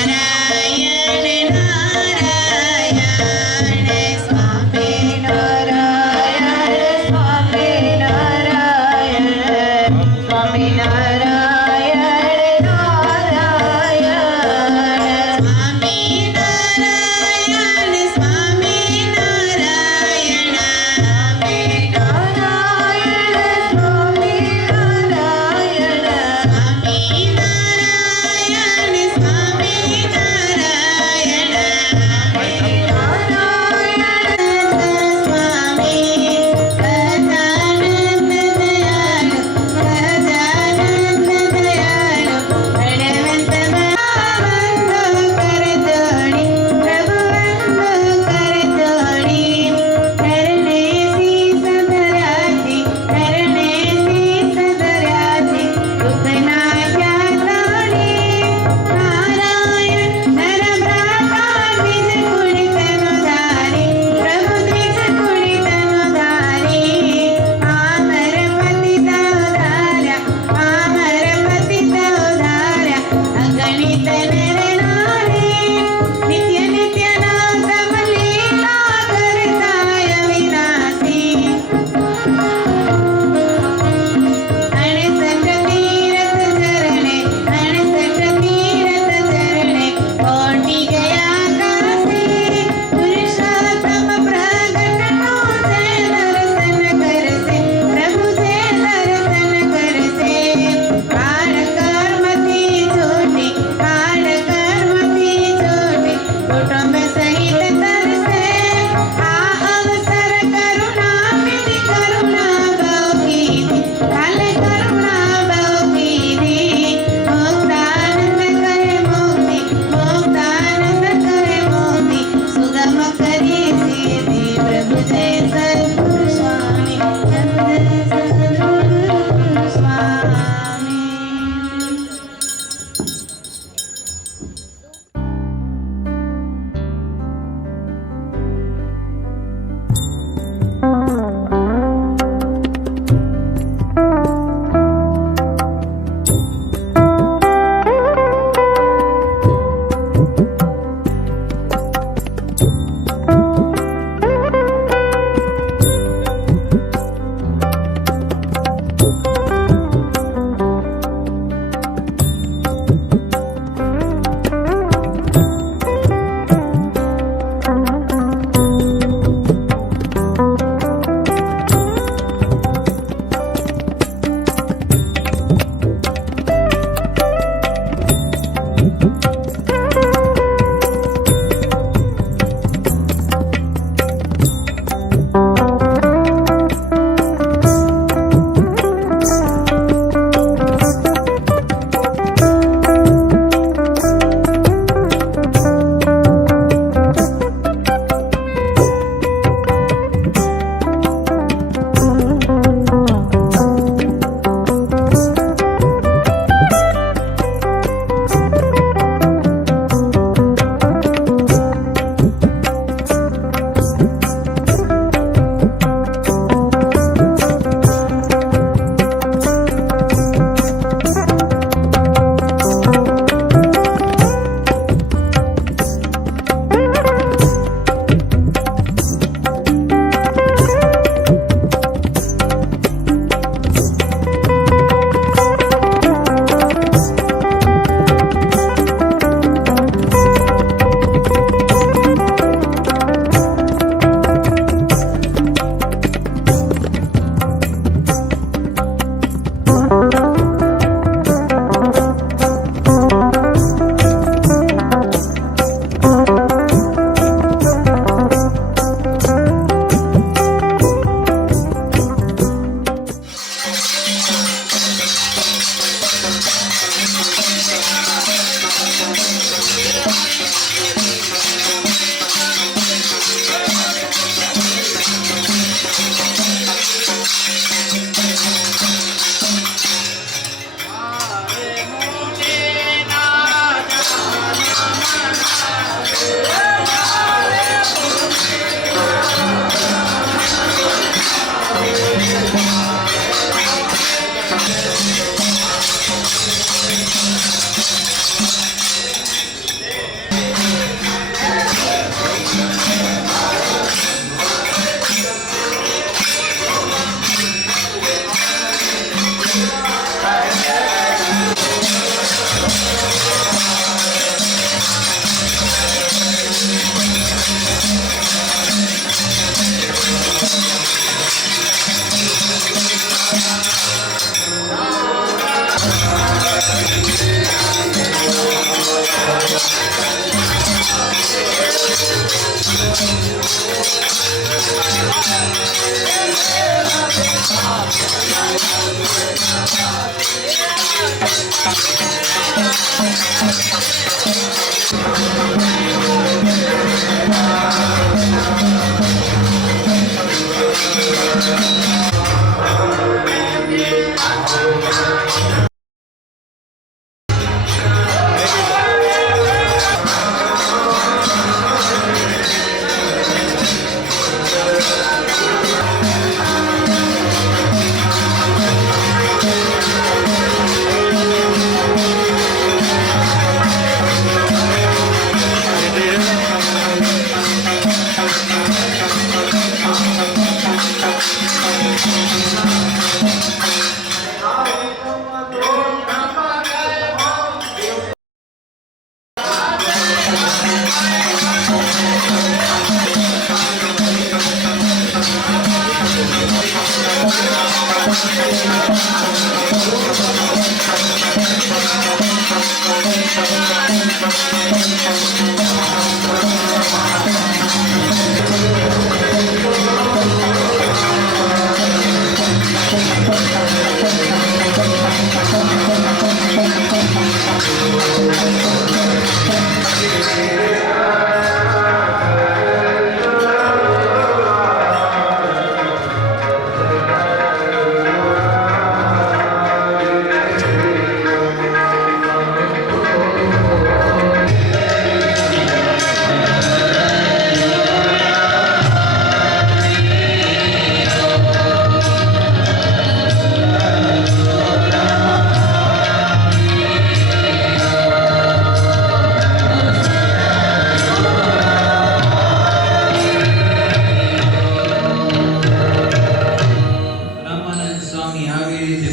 રામાનંદ સ્વામી આવી રીતે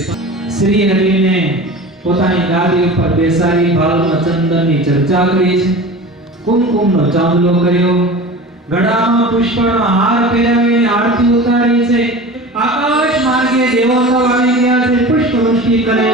શ્રી હરિને પોતાની ગાદી ઉપર બેસાડી ભાલમાં ચંદનની ચર્ચા કરી છે, કુમકુમનો ચાંદલો કર્યો, ગળામાં પુષ્પનો હાર પહેરાવીને આરતી ઉતારી છે, આકાશ માર્ગે દેવતાઓ આવી ગયા છે, પુષ્પવૃષ્ટિ કરે